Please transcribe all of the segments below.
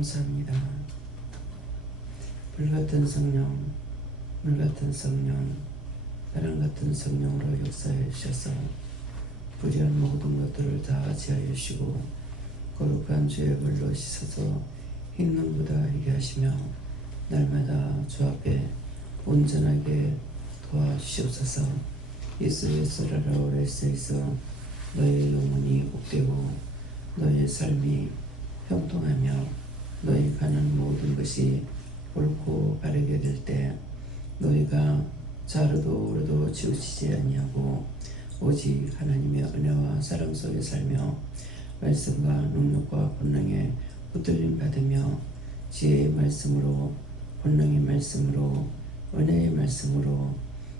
감사합니다. 불같은 성령, 물같은 성령, 바람같은 성령으로 역사해 주셔서 불의한 모든 것들을 다 제하여 주시고 거룩한 주의 물로 씻어서 흰 눈보다 희게 하시며 날마다 주 앞에 온전하게 도와주시옵소서. 예수의 오레스에서 너의 영혼이 복되고 너의 삶이 형통하며 너희 가는 모든 것이 옳고 바르게 될 때 너희가 좌로도 우로도 치우치지 아니하고 오직 하나님의 은혜와 사랑 속에 살며 말씀과 능력과 권능에 붙들림 받으며 지혜의 말씀으로 권능의 말씀으로 은혜의 말씀으로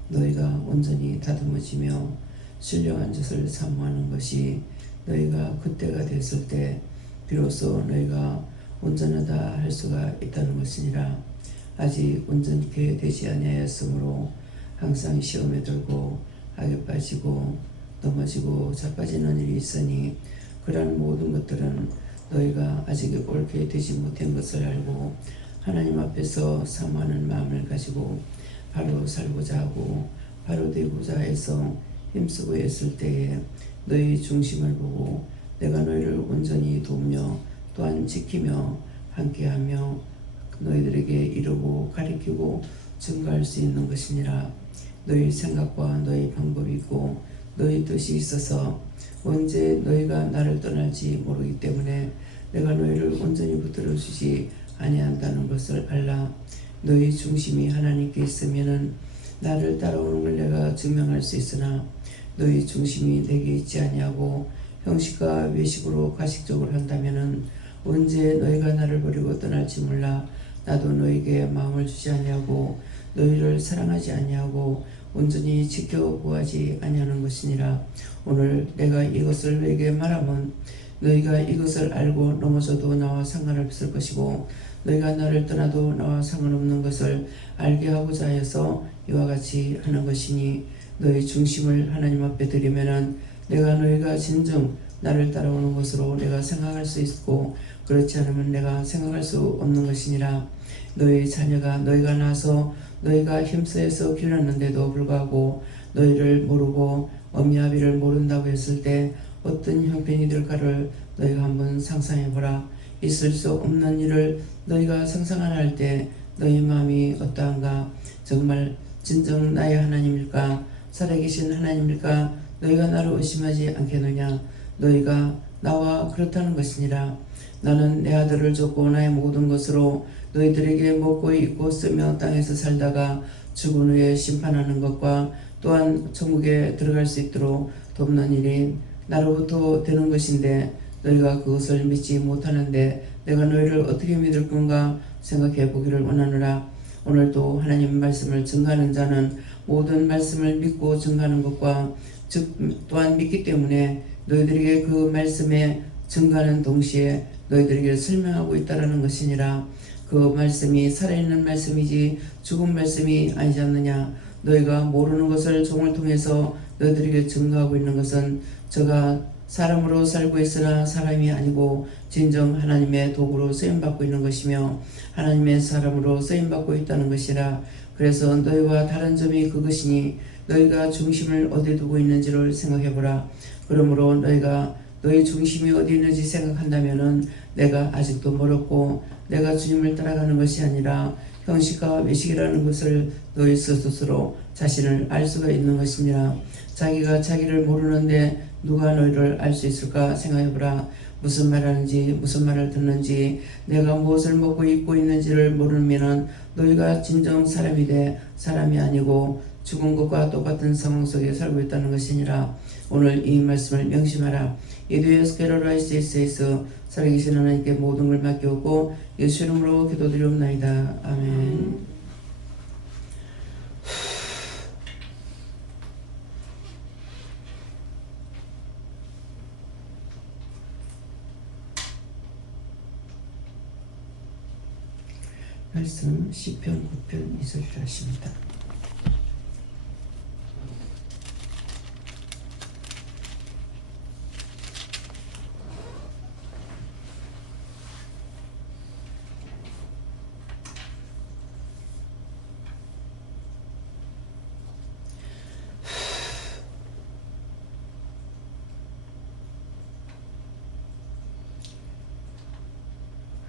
너희가 온전히 다듬어지며 신령한 것을 사모하는 것이 너희가 그때가 됐을 때 비로소 너희가 온전하다 할 수가 있다는 것이니라. 아직 온전케 되지 아니하였으므로 항상 시험에 들고 악에 빠지고 넘어지고 자빠지는 일이 있으니 그러한 모든 것들은 너희가 아직 옳게 되지 못한 것을 알고 하나님 앞에서 사모하는 마음을 가지고 바로 살고자 하고 바로 되고자 해서 힘쓰고 있을 때에 너희 중심을 보고 내가 너희를 온전히 돕며 또한 지키며 함께하며 너희들에게 이루고 가리키고 증거할 수 있는 것이니라. 너희 생각과 너희 방법이 있고 너희 뜻이 있어서 언제 너희가 나를 떠날지 모르기 때문에 내가 너희를 온전히 붙들어 주지 아니한다는 것을 알라. 너희 중심이 하나님께 있으면은 나를 따라오는 걸 내가 증명할 수 있으나 너희 중심이 내게 있지 아니하고 형식과 외식으로 가식적으로 한다면은 언제 너희가 나를 버리고 떠날지 몰라. 나도 너희에게 마음을 주지 아니하고 너희를 사랑하지 아니하고 온전히 지켜보아지 아니하는 것이니라. 오늘 내가 이것을 너희에게 말하면 너희가 이것을 알고 넘어져도 나와 상관없을 것이고 너희가 나를 떠나도 나와 상관없는 것을 알게 하고자 해서 이와 같이 하는 것이니 너희 중심을 하나님 앞에 드리면은 내가 너희가 진정 나를 따라오는 것으로 내가 생각할 수 있고 그렇지 않으면 내가 생각할 수 없는 것이니라. 너희 자녀가 너희가 나서 너희가 힘써서 길렀는데도 불구하고 너희를 모르고 어미아비를 모른다고 했을 때 어떤 형편이 될까를 너희가 한번 상상해보라. 있을 수 없는 일을 너희가 상상하나 할 때 너희 마음이 어떠한가? 정말 진정 나의 하나님일까? 살아계신 하나님일까? 너희가 나를 의심하지 않겠느냐? 너희가 나와 그렇다는 것이니라. 나는 내 아들을 줬고 나의 모든 것으로 너희들에게 먹고 입고 쓰며 땅에서 살다가 죽은 후에 심판하는 것과 또한 천국에 들어갈 수 있도록 돕는 일이 나로부터 되는 것인데 너희가 그것을 믿지 못하는데 내가 너희를 어떻게 믿을 건가 생각해 보기를 원하노라. 오늘도 하나님 말씀을 증거하는 자는 모든 말씀을 믿고 증거하는 것과 즉 또한 믿기 때문에 너희들에게 그 말씀에 증거하는 동시에 너희들에게 설명하고 있다라는 것이니라. 그 말씀이 살아있는 말씀이지 죽은 말씀이 아니지 않느냐. 너희가 모르는 것을 종을 통해서 너희들에게 증거하고 있는 것은 저가 사람으로 살고 있으나 사람이 아니고 진정 하나님의 도구로 쓰임받고 있는 것이며 하나님의 사람으로 쓰임받고 있다는 것이라. 그래서 너희와 다른 점이 그것이니 너희가 중심을 어디에 두고 있는지를 생각해보라. 그러므로 너희가 너희 중심이 어디 있는지 생각한다면은 내가 아직도 멀었고 내가 주님을 따라가는 것이 아니라 형식과 외식이라는 것을 너희 스스로 자신을 알 수가 있는 것이니라. 자기가 자기를 모르는데 누가 너희를 알 수 있을까 생각해보라. 무슨 말하는지 무슨 말을 듣는지 내가 무엇을 먹고 입고 있는지를 모르면은 너희가 진정 사람이 돼 사람이 아니고 죽은 것과 똑같은 상황 속에 살고 있다는 것이니라. 오늘 이 말씀을 명심하라. 이두에서 게러라이스에서 살아계신 하나님께 모든 걸 맡겼고 예수 이름으로 기도드리옵나이다. 아멘. 말씀 시편 9편 2절이라 하십니다.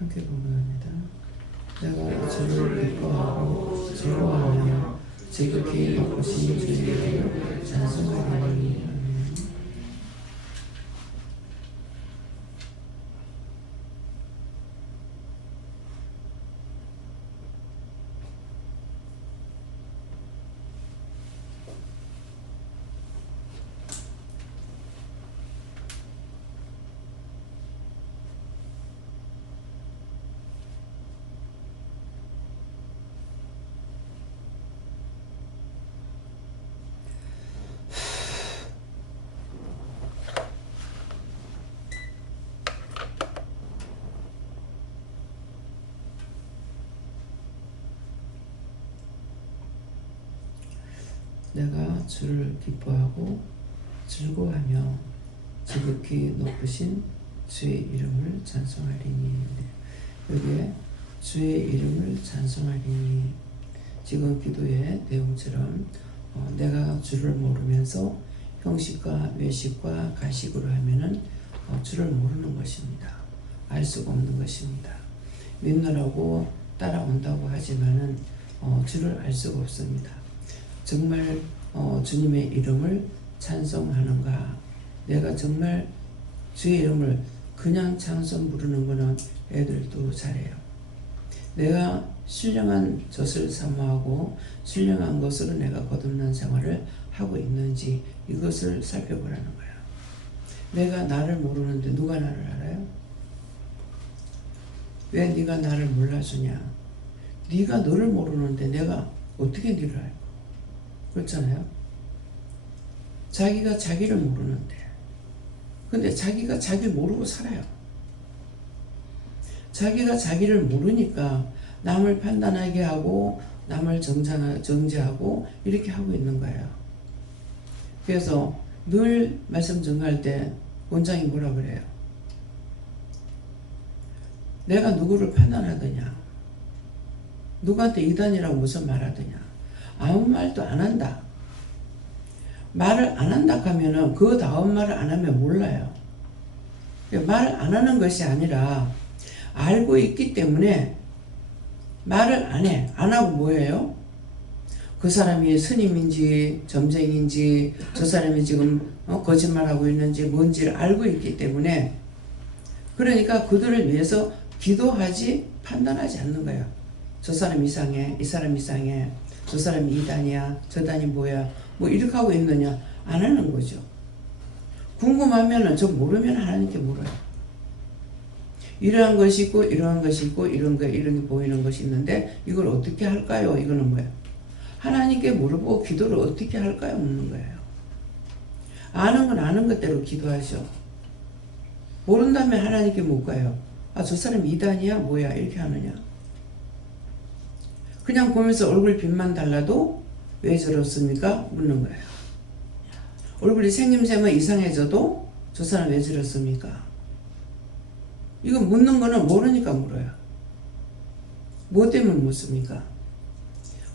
함께 공부합니다. 내가 주를 기뻐하고 즐거워하며 지극히 높으신 주의 이름을 찬송하리니. 내가 주를 기뻐하고 즐거워하며 지극히 높으신 주의 이름을 찬송하리니. 여기에 주의 이름을 찬송하리니, 지금 기도의 내용처럼 내가 주를 모르면서 형식과 외식과 가식으로 하면은 주를 모르는 것입니다. 알 수가 없는 것입니다. 믿느라고 따라온다고 하지만은 주를 알 수가 없습니다. 정말 주님의 이름을 찬송하는가? 내가 정말 주의 이름을 그냥 찬송 부르는 거는 애들도 잘해요. 내가 신령한 젖을 사모하고 신령한 것으로 내가 거듭난 생활을 하고 있는지 이것을 살펴보라는 거야. 내가 나를 모르는데 누가 나를 알아요? 왜 네가 나를 몰라주냐? 네가 너를 모르는데 내가 어떻게 네를 알고? 그렇잖아요. 자기가 자기를 모르는데, 근데 자기가 자기를 모르고 살아요. 자기가 자기를 모르니까 남을 판단하게 하고 남을 정죄하고 이렇게 하고 있는 거예요. 그래서 늘 말씀 전할 때 원장이 뭐라 그래요? 내가 누구를 판단하더냐? 누구한테 이단이라고 무슨 말하더냐? 아무 말도 안 한다. 말을 안 한다 하면은 그 다음 말을 안 하면 몰라요. 말을 안 하는 것이 아니라 알고 있기 때문에 말을 안 해. 안 하고 뭐예요? 그 사람이 스님인지 점쟁인지 저 사람이 지금 거짓말하고 있는지 뭔지를 알고 있기 때문에, 그러니까 그들을 위해서 기도하지 판단하지 않는 거예요. 저 사람 이상해, 이 사람 이상해, 저 사람이 이단이야, 저 단이 뭐야, 뭐 이렇게 하고 있느냐, 안 하는 거죠. 궁금하면은 저 모르면 하나님께 물어요. 이러한 것이 있고 이러한 것이 있고 이런 게 보이는 것이 있는데 이걸 어떻게 할까요? 이거는 뭐예요? 하나님께 물어보고 기도를 어떻게 할까요? 묻는 거예요. 아는 건 아는 것대로 기도하죠. 모른다면 하나님께 못 가요. 아, 저 사람 이단이야? 뭐야? 이렇게 하느냐? 그냥 보면서 얼굴 빛만 달라도 왜 저렇습니까? 묻는 거예요. 얼굴이 생김새만 이상해져도 저 사람 왜 저렇습니까? 이거 묻는 거는 모르니까 물어요. 뭐 때문에 묻습니까?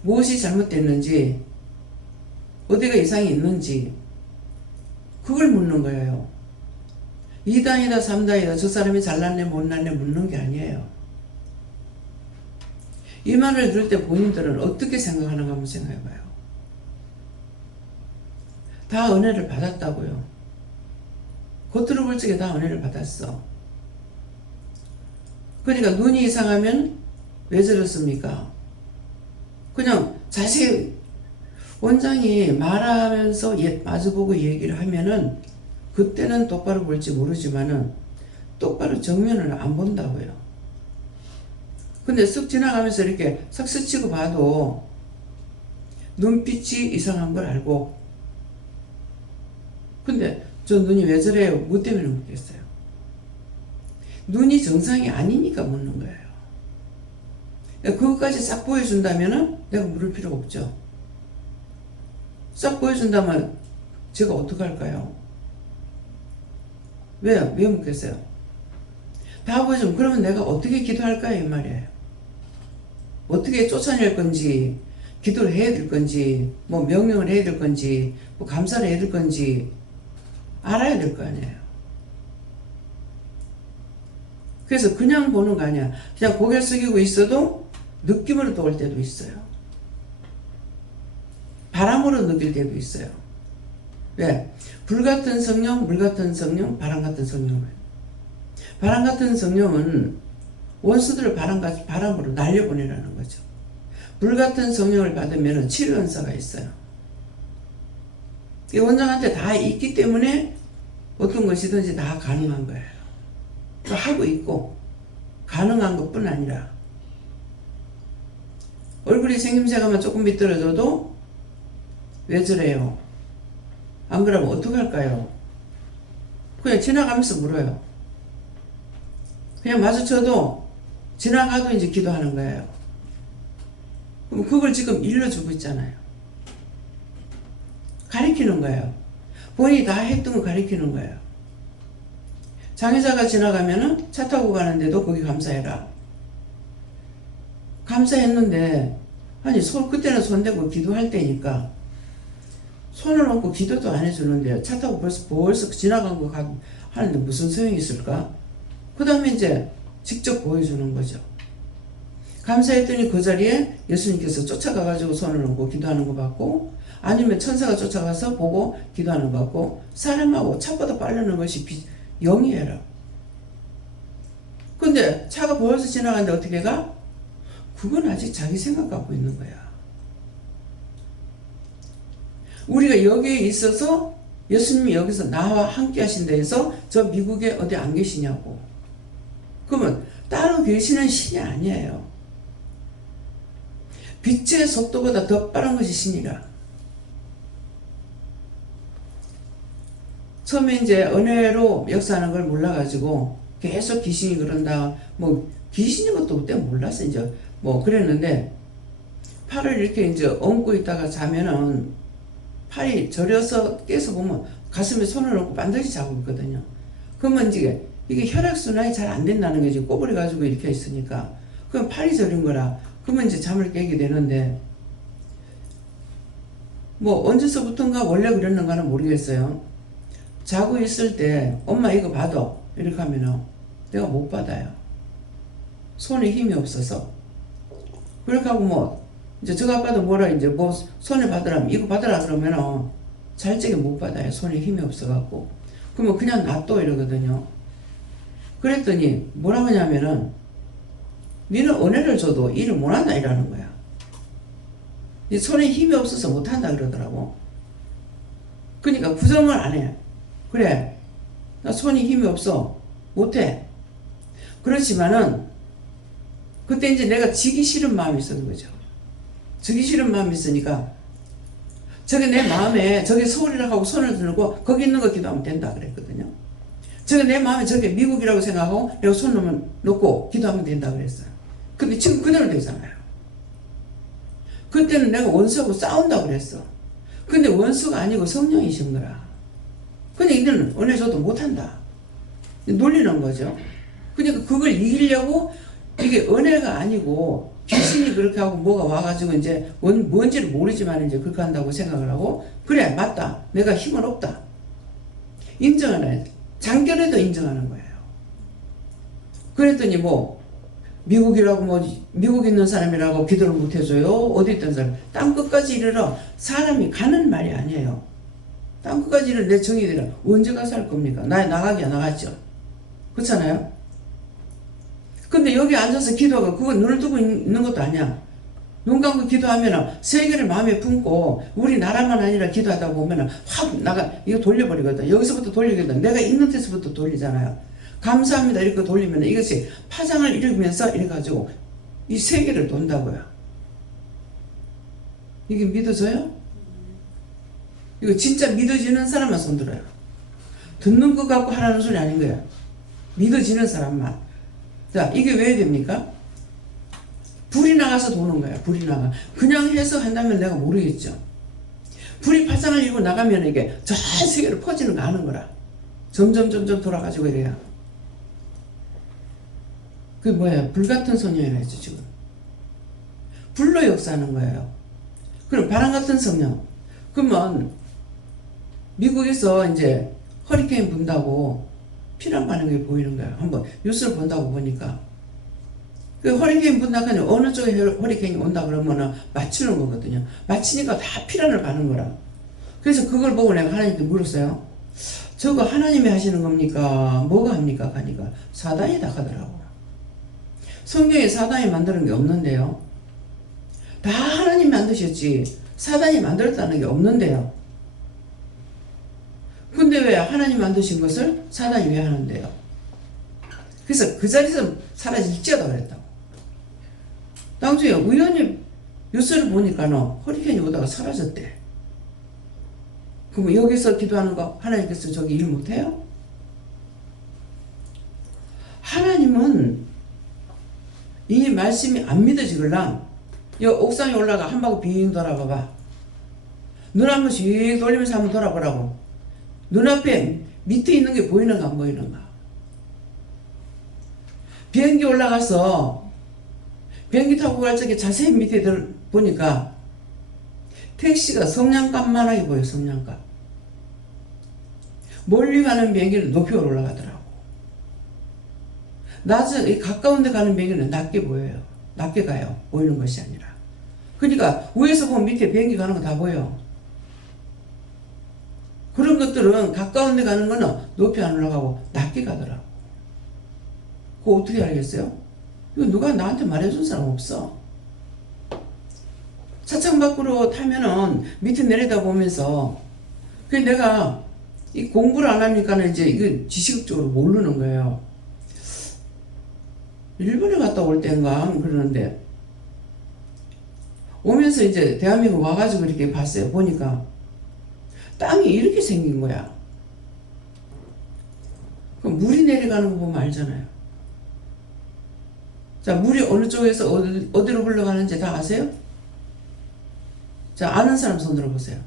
무엇이 잘못됐는지, 어디가 이상이 있는지, 그걸 묻는 거예요. 2단이다 3단이다 저 사람이 잘났네 못났네 묻는 게 아니에요. 이 말을 들을 때 본인들은 어떻게 생각하는가 한번 생각해봐요. 다 은혜를 받았다고요. 겉으로 볼 적에 다 은혜를 받았어. 그러니까 눈이 이상하면 왜 저렇습니까? 그냥 자세히 원장이 말하면서 마주보고 얘기를 하면은 그때는 똑바로 볼지 모르지만은 똑바로 정면을 안 본다고요. 근데 쓱 지나가면서 이렇게 싹 스치고 봐도 눈빛이 이상한 걸 알고, 근데 저 눈이 왜 저래요? 뭐 때문에 묻겠어요? 눈이 정상이 아니니까 묻는 거예요. 그것까지 싹 보여준다면은 내가 물을 필요가 없죠. 싹 보여준다면 제가 어떡할까요? 왜 묻겠어요? 다 보여주면 그러면 내가 어떻게 기도할까요? 이 말이에요. 어떻게 쫓아낼 건지, 기도를 해야 될 건지, 뭐 명령을 해야 될 건지, 뭐 감사를 해야 될 건지 알아야 될 거 아니에요. 그래서 그냥 보는 거 아니야. 그냥 고개 숙이고 있어도 느낌으로 또 올 때도 있어요. 바람으로 느낄 때도 있어요. 왜? 불같은 성령, 물같은 성령, 바람같은 성령을. 바람같은 성령은 원수들을 바람으로 날려보내라는 거죠. 불같은 성령을 받으면 치료연사가 있어요. 이 원장한테 다 있기 때문에 어떤 것이든지 다 가능한 거예요. 또 하고 있고 가능한 것뿐 아니라 얼굴이 생김새가만 조금 비뚤어져도 왜 저래요? 안 그러면 어떡할까요? 그냥 지나가면서 물어요. 그냥 마주쳐도 지나가도 이제 기도하는 거예요. 그럼 그걸 지금 일러주고 있잖아요. 가리키는 거예요. 본인이 다 했던 거 가리키는 거예요. 장애자가 지나가면은 차 타고 가는데도 거기 감사해라. 감사했는데 아니 그때는 손대고 기도할 때니까 손을 얹고 기도도 안 해주는데 차 타고 벌써 지나간 거 하는데 무슨 소용이 있을까? 그 다음에 이제 직접 보여주는 거죠. 감사했더니 그 자리에 예수님께서 쫓아가가지고 손을 얹고 기도하는 거 봤고, 아니면 천사가 쫓아가서 보고 기도하는 거 같고, 사람하고 차보다 빠르는 것이 영이에요. 근데 차가 벌써 지나가는데 어떻게 가? 그건 아직 자기 생각 갖고 있는 거야. 우리가 여기에 있어서 예수님이 여기서 나와 함께 하신다 해서 저 미국에 어디 안 계시냐고. 그러면 따로 계시는 신이 아니에요. 빛의 속도보다 더 빠른 것이 신이라. 처음에 이제 은혜로 역사하는 걸 몰라가지고 계속 귀신이 그런다. 뭐 귀신인 것도 그때 몰랐어. 이제 뭐 그랬는데 팔을 이렇게 이제 얹고 있다가 자면은 팔이 저려서 깨서 보면 가슴에 손을 얹고 반드시 자고 있거든요. 그러면 이제 이게 혈액순환이 잘 안 된다는 거지. 꼬부리 가지고 이렇게 있으니까. 그럼 팔이 저린 거라. 그러면 이제 잠을 깨게 되는데, 뭐 언제서부턴가 원래 그랬는가는 모르겠어요. 자고 있을 때 엄마 이거 받아 이렇게 하면은 내가 못 받아요. 손에 힘이 없어서. 그렇게 하고 뭐 이제 저 아빠도 뭐라 이제 뭐 손에 받으라면 이거 받으라 그러면은 잘 적에 못 받아요. 손에 힘이 없어갖고. 그러면 그냥 놔둬 이러거든요. 그랬더니 뭐라 하냐면은 니는 은혜를 줘도 일을 못한다 이러는 거야. 니 손에 힘이 없어서 못한다 그러더라고. 그러니까 부정을 안 해. 그래 나 손에 힘이 없어 못해. 그렇지만은 그때 이제 내가 지기 싫은 마음이 있었는 거죠. 지기 싫은 마음이 있으니까 저게 내 마음에 저게 서울이라고 하고 손을 들고 거기 있는 거 기도하면 된다 그랬거든요. 저게 내 마음에 저게 미국이라고 생각하고 내가 손을 놓고 기도하면 된다 그랬어요. 근데 지금 그대로 되잖아요. 그때는 내가 원수하고 싸운다고 그랬어. 근데 원수가 아니고 성령이신 거라. 근데 이들은 은혜 줘도 못한다. 놀리는 거죠. 그러니까 그걸 이기려고 이게 은혜가 아니고 귀신이 그렇게 하고 뭐가 와가지고 이제 뭔지를 모르지만 이제 그렇게 한다고 생각을 하고, 그래 맞다 내가 힘은 없다 인정을 해야 돼. 장결에도 인정하는 거예요. 그랬더니 뭐 미국이라고 뭐 미국 있는 사람이라고 기도를 못 해줘요. 어디 있던 사람 땅 끝까지 이르러. 사람이 가는 말이 아니에요. 땅 끝까지 이르러 내 정의들은 언제 가서 할 겁니까? 나가기야 나갔죠. 그렇잖아요. 근데 여기 앉아서 기도하고 그거 눈을 뜨고 있는 것도 아니야. 눈 감고 기도하면은 세계를 마음에 품고 우리나라만 아니라 기도하다 보면은 확 나가 이거 돌려버리거든. 여기서부터 돌리거든. 내가 있는 데서부터 돌리잖아요. 감사합니다 이렇게 돌리면 이것이 파장을 일으키면서 이래가지고 이 세계를 돈다고요. 이게 믿어져요? 이거 진짜 믿어지는 사람만 손들어요. 듣는 것 갖고 하라는 소리 아닌 거예요. 믿어지는 사람만. 자, 이게 왜 됩니까? 불이 나가서 도는 거야. 불이 나가. 그냥 해서 한다면 내가 모르겠죠. 불이 파장을 일고 나가면 이게 저 세계로 퍼지는 거 아는 거라. 점점 돌아가지고 이래요. 그게 뭐야? 불같은 성령이라 했죠 지금. 불로 역사하는 거예요. 그럼 바람같은 성령. 그러면 미국에서 이제 허리케인 분다고 피난 가는 게 보이는 거야. 한번 뉴스를 본다고 보니까. 그 허리케인 분다하니 어느 쪽에 허리케인이 온다 그러면은 맞추는 거거든요. 맞히니까 다 피난을 가는 거라. 그래서 그걸 보고 내가 하나님께 물었어요. 저거 하나님이 하시는 겁니까? 뭐가 합니까? 가니까 사단이 다 하더라고. 성경에 사단이 만드는 게 없는데요. 다 하나님이 만드셨지 사단이 만들었다는 게 없는데요. 근데 왜 하나님 만드신 것을 사단이 왜 하는데요? 그래서 그 자리에서 사라질지어다 그랬다고. 나중에 우연히 뉴스를 보니까는 허리케인이 오다가 사라졌대. 그럼 여기서 기도하는 거 하나님께서 저기 일 못해요? 하나님은 이 말씀이 안 믿어지걸랑 여 옥상에 올라가 한 바퀴 빙 돌아봐봐. 눈 한 번씩 돌리면서 한번 돌아보라고. 눈앞에 밑에 있는 게 보이는가 안 보이는가. 비행기 올라가서 비행기 타고 갈 적에 자세히 밑에 보니까 택시가 성냥갑만하게 보여. 성냥갑. 멀리 가는 비행기는 높이 올라가더라고. 낮은 가까운 데 가는 비행기는 낮게 보여요. 낮게 가요. 보이는 것이 아니라. 그러니까 위에서 보면 밑에 비행기 가는 거 다 보여. 그런 것들은 가까운 데 가는 거는 높이 안 올라가고 낮게 가더라고. 그거 어떻게 알겠어요? 이거 누가 나한테 말해준 사람 없어. 차창 밖으로 타면은 밑에 내려다 보면서 그 내가 이 공부를 안 하니까는 이제 이거 지식적으로 모르는 거예요. 일본에 갔다 올 때인가 그러는데 오면서 이제 대한민국 와가지고 이렇게 봤어요. 보니까 땅이 이렇게 생긴 거야. 그럼 물이 내려가는 거 보면 알잖아요. 자, 물이 어느 쪽에서 어디로 흘러가는지 다 아세요? 자, 아는 사람 손 들어보세요.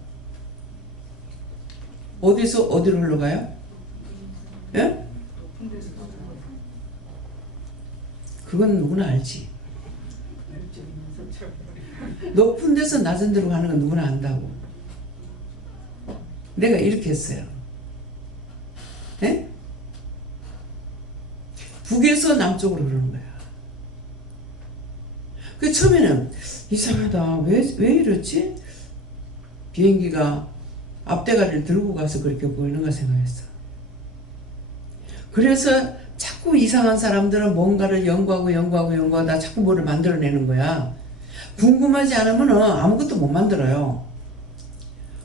어디서 어디로 흘러가요? 예? 그건 누구나 알지. 높은 데서 낮은 데로 가는 건 누구나 안다고. 내가 이렇게 했어요. 예? 북에서 남쪽으로 흐르는 거야. 그 처음에는 이상하다. 왜 이렇지? 비행기가 앞대가리를 들고 가서 그렇게 보이는가 생각했어. 그래서 자꾸 이상한 사람들은 뭔가를 연구하다 자꾸 뭐를 만들어내는 거야. 궁금하지 않으면 아무것도 못 만들어요.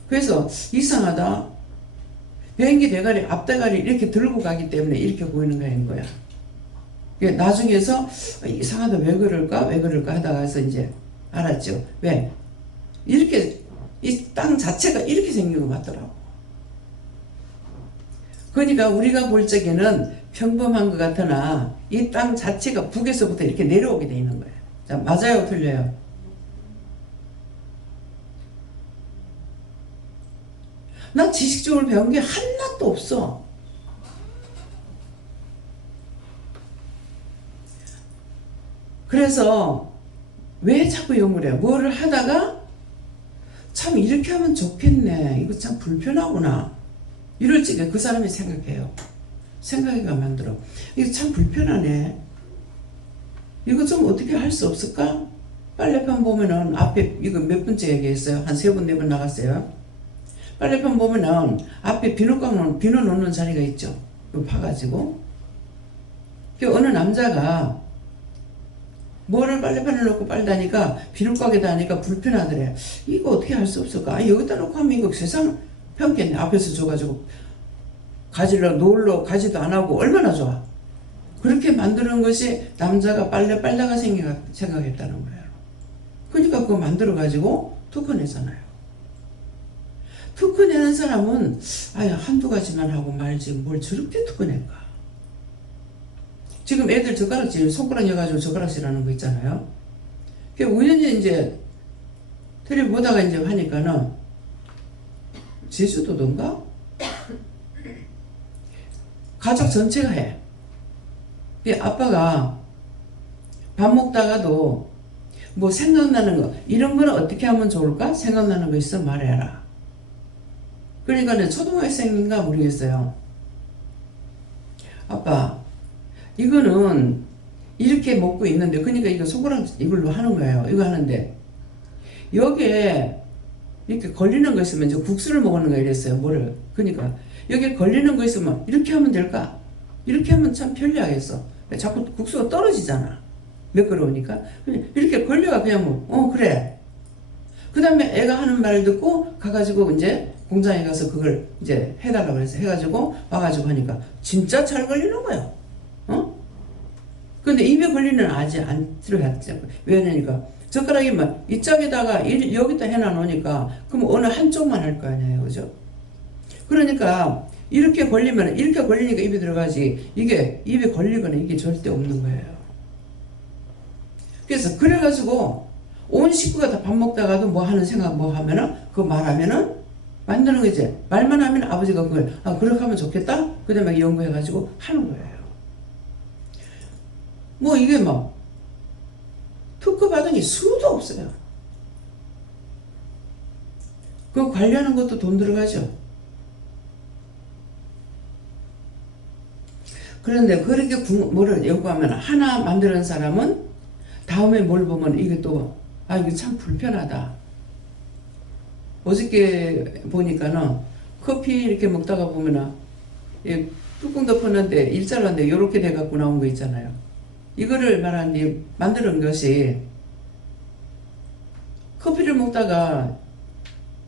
그래서 이상하다. 비행기 대가리, 앞대가리 이렇게 들고 가기 때문에 이렇게 보이는 거야. 나중에서 이상하다. 왜 그럴까 하다가 해서 이제 알았죠. 왜? 이렇게 이 땅 자체가 이렇게 생긴 것 같더라고. 그러니까 우리가 볼 적에는 평범한 것 같으나 이 땅 자체가 북에서부터 이렇게 내려오게 돼 있는 거예요. 자, 맞아요? 틀려요? 난 지식적으로 배운 게 하나도 없어. 그래서 왜 자꾸 욕을 해요? 뭐를 하다가 참 이렇게 하면 좋겠네. 이거 참 불편하구나. 이럴 적에 그 사람이 생각해요. 생각이가 만들어. 이거 참 불편하네. 이거 좀 어떻게 할 수 없을까? 빨래판 보면은 앞에 이거 몇 번째 얘기했어요? 한 3번, 4번 나갔어요. 빨래판 보면은 앞에 비누 놓는 자리가 있죠. 파가지고. 어느 남자가 뭐를 빨래판에 놓고 빨다니까 비누가게다 하니까 불편하더래. 이거 어떻게 할 수 없을까? 여기다 놓고 하면 이거 세상 편겠네. 앞에서 줘가지고 가지러 놓으러 가지도 안 하고 얼마나 좋아. 그렇게 만드는 것이 남자가 빨래 빨다가 생각했다는 거예요. 그러니까 그거 만들어가지고 특허 내잖아요. 특허 내는 사람은 아야 한두 가지만 하고 말지 뭘 저렇게 특허 낼까. 지금 애들 젓가락질 손가락 여가지고 젓가락질 하는 거 있잖아요. 우연히 이제 텔레비 보다가 이제 하니까는 제주도던가 가족 전체가 해. 아빠가 밥 먹다가도 뭐 생각나는 거 이런 거는 어떻게 하면 좋을까? 생각나는 거 있어 말해라. 그러니까 초등학생인가 모르겠어요. 아빠 이거는 이렇게 먹고 있는데 그러니까 이거 손가락 이걸로 하는 거예요. 이거 하는데 여기에 이렇게 걸리는 거 있으면 이제 국수를 먹는 거야 이랬어요. 뭐를 그러니까 여기에 걸리는 거 있으면 이렇게 하면 될까? 이렇게 하면 참 편리하겠어. 자꾸 국수가 떨어지잖아. 매끄러우니까 이렇게 걸려가 그냥 뭐 그래. 그 다음에 애가 하는 말을 듣고 가가지고 이제 공장에 가서 그걸 이제 해달라고 그래서 해가지고 와가지고 하니까 진짜 잘 걸리는 거예요. 근데 입에 걸리는 아직 안 들어갔죠. 왜냐니까 젓가락이 막 이쪽에다가 여기다 해놔 놓으니까 그럼 어느 한쪽만 할 거 아니에요. 그죠? 그러니까 이렇게 걸리면 이렇게 걸리니까 입에 들어가지 이게 입에 걸리거나 이게 절대 없는 거예요. 그래서 그래가지고 온 식구가 다 밥 먹다가도 뭐 하는 생각 뭐 하면은 그거 말하면은 만드는 거지. 말만 하면 아버지가 그걸 그렇게 하면 좋겠다. 그 다음에 연구해가지고 하는 거예요. 뭐 이게 뭐 특허 받은 게 수도 없어요. 그거 관리하는 것도 돈 들어가죠. 그런데 그렇게 뭐를 연구하면 하나 만드는 사람은 다음에 뭘 보면 이게 또 이거 참 불편하다. 어저께 보니까는 커피 이렇게 먹다가 보면은 뚜껑 덮었는데 일자로 한데 이렇게 돼갖고 나온 거 있잖아요. 이거를 말하니 만드는 것이 커피를 먹다가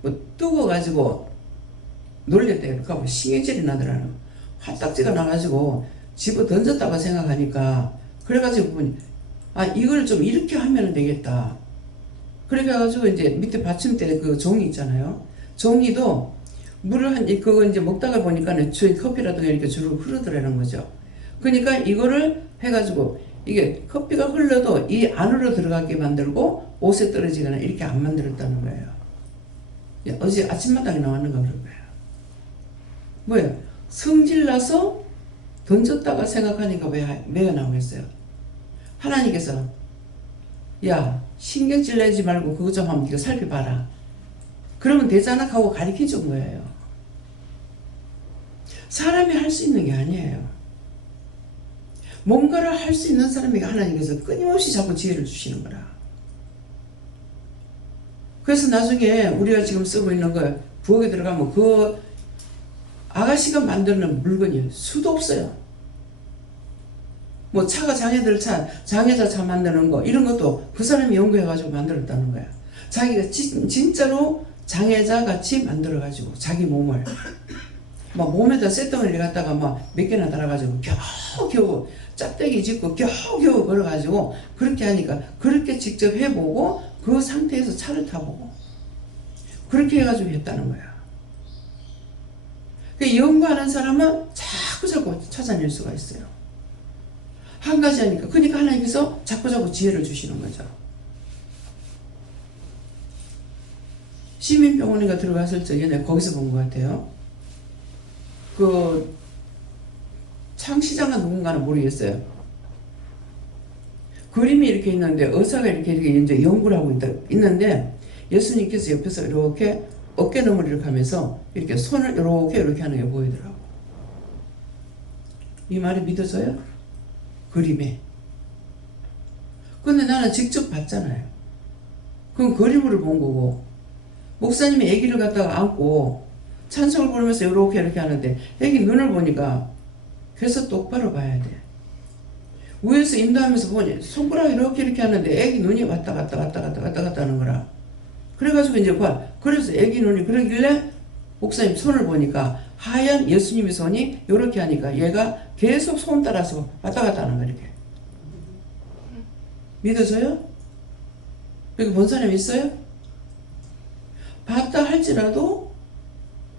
뭐 뜨거워가지고 놀랬대요. 그러니까 신경질이 나더라는 화딱지가 나가지고 집어 던졌다고 생각하니까 그래가지고 보니 이걸 좀 이렇게 하면 되겠다. 그래가지고 이제 밑에 받침대 그 종이 있잖아요. 종이도 물을 그거 이제 먹다가 보니까 저희 커피라든가 이렇게 주로 흐르더라는 거죠. 그러니까 이거를 해가지고 이게 커피가 흘러도 이 안으로 들어가게 만들고 옷에 떨어지거나 이렇게 안 만들었다는 거예요. 어제 아침마당에 나왔는가 그런 거예요. 뭐예요? 성질나서 던졌다가 생각하니까 왜 나오겠어요? 하나님께서 야 신경질 내지 말고 그것 좀 한번 네가 살펴봐라. 그러면 되잖아 하고 가르쳐 준 거예요. 사람이 할 수 있는 게 아니에요. 뭔가를 할 수 있는 사람에게 하나님께서 끊임없이 자꾸 지혜를 주시는 거라. 그래서 나중에 우리가 지금 쓰고 있는 거 부엌에 들어가면 그 아가씨가 만드는 물건이 수도 없어요. 뭐 차가 장애자 차 만드는 거 이런 것도 그 사람이 연구해가지고 만들었다는 거야. 자기가 진짜로 장애자 같이 만들어가지고 자기 몸을 막 몸에다 쇳덩이를 갖다가 막 몇 개나 달아가지고 겨우겨우 짝대기 짚고 겨우겨우 걸어가지고 그렇게 하니까 그렇게 직접 해보고 그 상태에서 차를 타보고 그렇게 해가지고 했다는 거야. 그 연구하는 사람은 자꾸 찾아낼 수가 있어요. 한 가지 하니까. 그러니까 하나님께서 자꾸 지혜를 주시는 거죠. 시민병원인가 들어갔을 적에 내가 거기서 본 것 같아요. 그 창시자가 누군가는 모르겠어요. 그림이 이렇게 있는데 의사가 이렇게 이제 연구를 하고 있는데 예수님께서 옆에서 이렇게 어깨 너머를 이렇게 하면서 이렇게 손을 이렇게 하는 게 보이더라고. 이 말이 믿어져요? 그림에. 근데 나는 직접 봤잖아요. 그건 그림으로 본 거고 목사님이 아기를 갖다가 안고 찬송을 부르면서 이렇게 하는데 아기 눈을 보니까 그래서 똑바로 봐야 돼. 위에서 인도하면서 보니 손가락 이렇게 하는데 아기 눈이 왔다 갔다 하는 거라. 그래가지고 이제 봐. 그래서 아기 눈이 그러길래 목사님 손을 보니까 하얀 예수님의 손이 이렇게 하니까 얘가 계속 손 따라서 왔다 갔다 하는 거야. 이렇게. 믿어져요? 여기 본 사람 있어요? 봤다 할지라도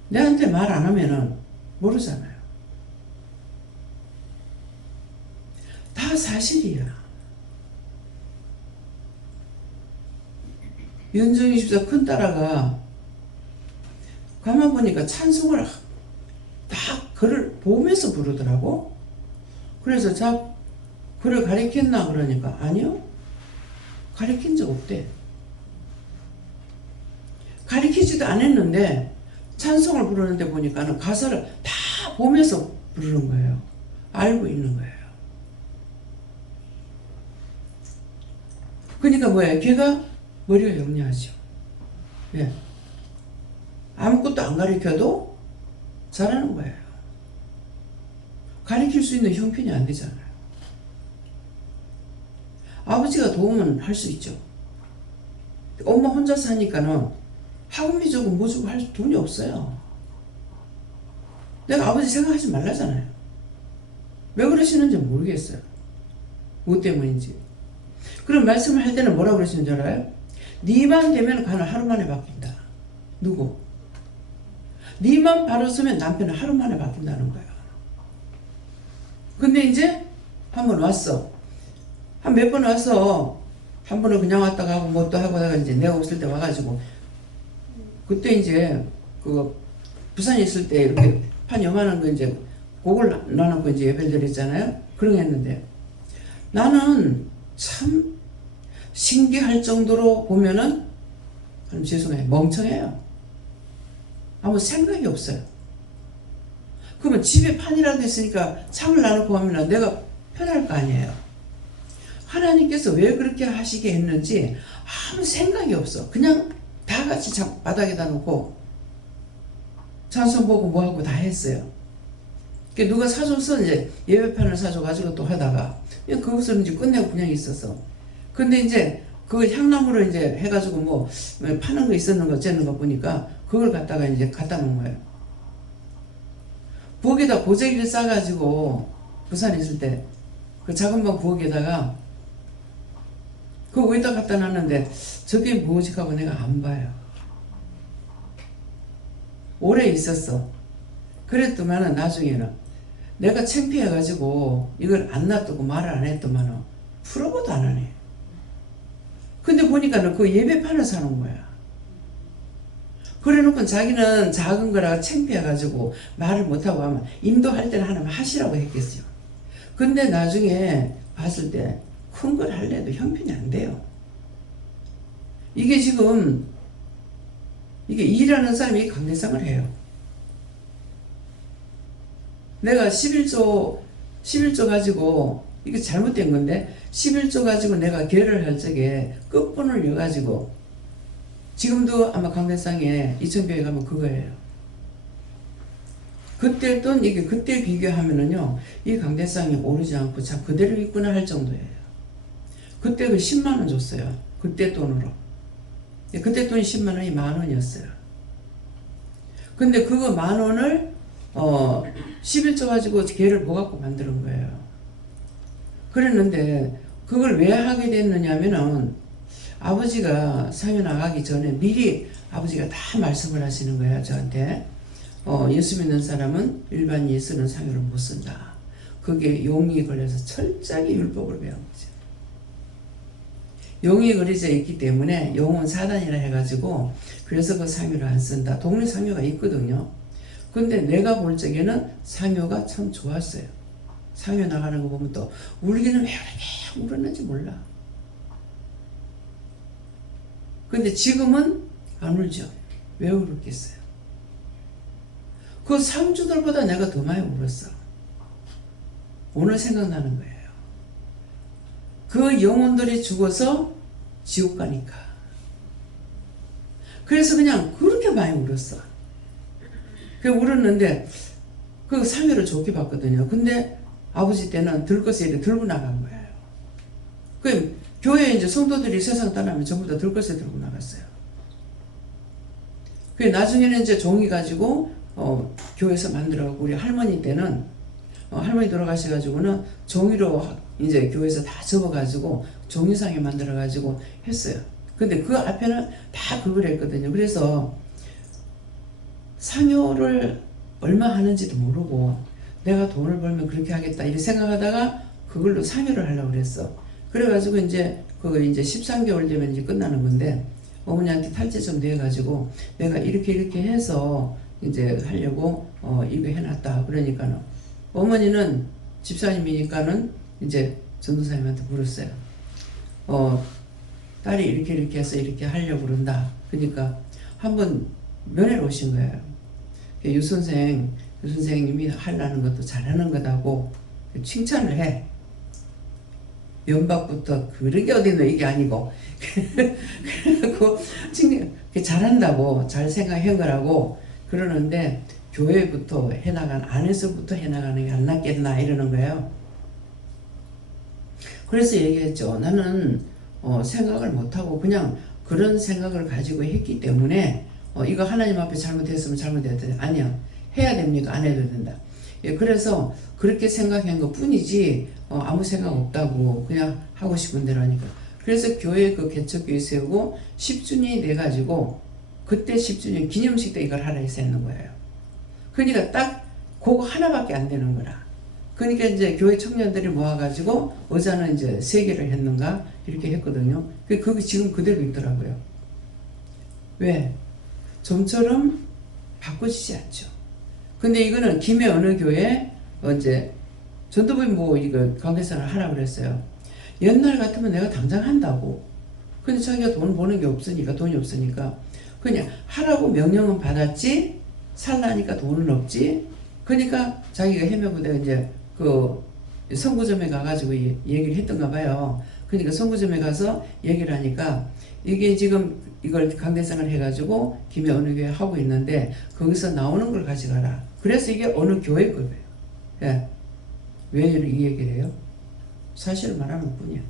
내한테 말 안 하면은 모르잖아요. 다 사실이야. 윤정희 집사 큰딸아가 가만 보니까 찬송을 다 글을 보면서 부르더라고. 그래서 글을 가르쳤나 그러니까 아니요. 가르친 적 없대. 가르치지도 않았는데 찬송을 부르는데 보니까는 가사를 다 보면서 부르는 거예요. 알고 있는 거예요. 그러니까 뭐예요? 걔가 머리가 영리하죠. 예. 아무것도 안 가르쳐도 잘하는 거예요. 가르칠 수 있는 형편이 안 되잖아요. 아버지가 도움은 할 수 있죠. 엄마 혼자 사니까는 학원비 주고 뭐 주고 할 돈이 없어요. 내가 아버지 생각하지 말라잖아요. 왜 그러시는지 모르겠어요. 뭐 때문인지. 그럼 말씀을 할 때는 뭐라고 그러시는 줄 알아요? 네만 되면 가는 하루 만에 바뀐다. 누구? 네만 바로 서면 남편은 하루 만에 바뀐다는 거예요. 근데 이제 한 번 왔어. 한 몇 번 와서 한 번은 그냥 왔다가 하고 뭐 또 하고 하다가 이제 내가 없을 때 와가지고 그때 이제 그거 부산에 있을 때 이렇게 판 요만한 거 이제 그걸 나눠놓고 이제 예배를 드렸잖아요. 그런 거 했는데 나는 참 신기할 정도로 보면은 죄송해요. 멍청해요. 아무 생각이 없어요. 그러면 집에 판이라도 있으니까 창을 나놓고 하면 내가 편할 거 아니에요. 하나님께서 왜 그렇게 하시게 했는지 아무 생각이 없어. 그냥 다 같이 바닥에다 놓고 찬송 보고 뭐하고 다 했어요. 누가 사줘서 이제 예배판을 사줘가지고 또 하다가 그것을 이제 끝내고 그냥 있었어. 근데 이제 그 향나무로 이제 해가지고 뭐 파는 거 있었는 거 어쩌는 거 보니까 그걸 갖다가 이제 갖다 놓은 거예요. 부엌에다 보재기를 싸가지고 부산에 있을 때 그 작은 방 부엌에다가 그거 어디다 갖다 놨는데 저게 뭐지 하고 내가 안 봐요. 오래 있었어. 그랬더만은 나중에는 내가 창피해가지고 이걸 안 놔두고 말을 안 했더만은 풀어보도 안 하네. 근데 보니까는 그 예배판을 사놓은 거야. 그래 놓고 자기는 작은 거라 창피해가지고 말을 못하고 하면 인도할 때는 하나만 하시라고 했겠어요. 근데 나중에 봤을 때 큰 걸 할래도 형편이 안 돼요. 이게 지금 이게 일하는 사람이 강대상을 해요. 내가 11조 가지고 이게 잘못된 건데 11조 가지고 내가 계를 할 적에 끝분을 이어가지고 지금도 아마 강대상에 이천교회 가면 그거예요. 그때 돈 이게 그때 비교하면은요 이 강대상이 오르지 않고 참 그대로 있구나 할 정도예요. 그때 그 10만 원 줬어요. 그때 돈으로. 그때 돈이 10만 원이 10,000원이었어요. 근데 그거 10,000원을 11조 가지고 걔를 뭐 갖고 만드는 거예요. 그랬는데 그걸 왜 하게 됐느냐면은 아버지가 상해 나가기 전에 미리 아버지가 다 말씀을 하시는 거예요. 저한테 예수 믿는 사람은 일반 예수는 상해를 못 쓴다. 그게 용이 걸려서 철저하게 율법을 배운 거죠. 용이 그려져 있기 때문에 용은 사단이라 해가지고 그래서 그 상효를 안 쓴다. 동네 상효가 있거든요. 근데 내가 볼 적에는 상효가 참 좋았어요. 상효 나가는 거 보면 또 울기는 왜 그렇게 울었는지 몰라. 근데 지금은 안 울죠. 왜 울었겠어요? 그 상주들보다 내가 더 많이 울었어. 오늘 생각나는 거예요. 그 영혼들이 죽어서 지옥 가니까. 그래서 그냥 그렇게 많이 울었어. 그 울었는데 그 상해를 좋게 봤거든요. 근데 아버지 때는 들것에 이렇게 들고 나간 거예요. 그 교회에 이제 성도들이 세상 떠나면 전부 다 들것에 들고 나갔어요. 그 나중에는 이제 종이 가지고 교회에서 만들어가고 우리 할머니 때는 할머니 돌아가셔가지고는 종이로 이제 교회에서 다 접어가지고 종이상에 만들어가지고 했어요. 근데 그 앞에는 다 그걸 했거든요. 그래서 상효를 얼마 하는지도 모르고 내가 돈을 벌면 그렇게 하겠다 이렇게 생각하다가 그걸로 상효를 하려고 그랬어. 그래가지고 이제 그거 이제 13개월 되면 이제 끝나는 건데 어머니한테 탈제 좀 돼가지고 내가 이렇게 해서 이제 하려고 이거 해놨다. 그러니까는 어머니는 집사님이니까는 이제 전도사님한테 물었어요. 딸이 이렇게 해서 이렇게 하려고 그런다. 그러니까 한번 면회를 오신 거예요. 유 선생님이 하려는 것도 잘하는 거다고 칭찬을 해. 면박부터 그런 게 어딨노 이게 아니고 그래갖고 잘한다고 잘 생각한 거라고 그러는데 교회부터 해나가는 안에서부터 해나가는 게 안 낫겠나 이러는 거예요. 그래서 얘기했죠. 나는 생각을 못하고 그냥 그런 생각을 가지고 했기 때문에 이거 하나님 앞에 잘못했으면 잘못했더니 아니야. 해야 됩니까? 안 해도 된다. 예, 그래서 그렇게 생각한 것 뿐이지 아무 생각 없다고 그냥 하고 싶은 대로 하니까. 그래서 교회 그 개척교회 세우고 10주년이 돼가지고 그때 10주년 기념식 때 이걸 하라 해서 했는 거예요. 그러니까 딱 그거 하나밖에 안 되는 거라. 그러니까 이제 교회 청년들이 모아가지고 의자는 이제 3개를 했는가 이렇게 했거든요. 그게 지금 그대로 있더라고요. 왜? 좀처럼 바꾸지지 않죠. 근데 이거는 김해 어느 교회 이제 전도부인 뭐 이거 관계사를 하라고 그랬어요. 옛날 같으면 내가 당장 한다고. 근데 자기가 돈 버는 게 없으니까 돈이 없으니까 그냥 하라고 명령은 받았지 살라니까 돈은 없지. 그러니까 자기가 해명보다 이제 그 선구점에 가가지고 얘기를 했던가 봐요. 그러니까 선구점에 가서 얘기를 하니까 이게 지금 이걸 강대상을 해가지고 김해 어느 교회 하고 있는데 거기서 나오는 걸 가져가라. 그래서 이게 어느 교회 거예요. 예. 왜 이 얘기를 해요? 사실을 말하는 뿐이야.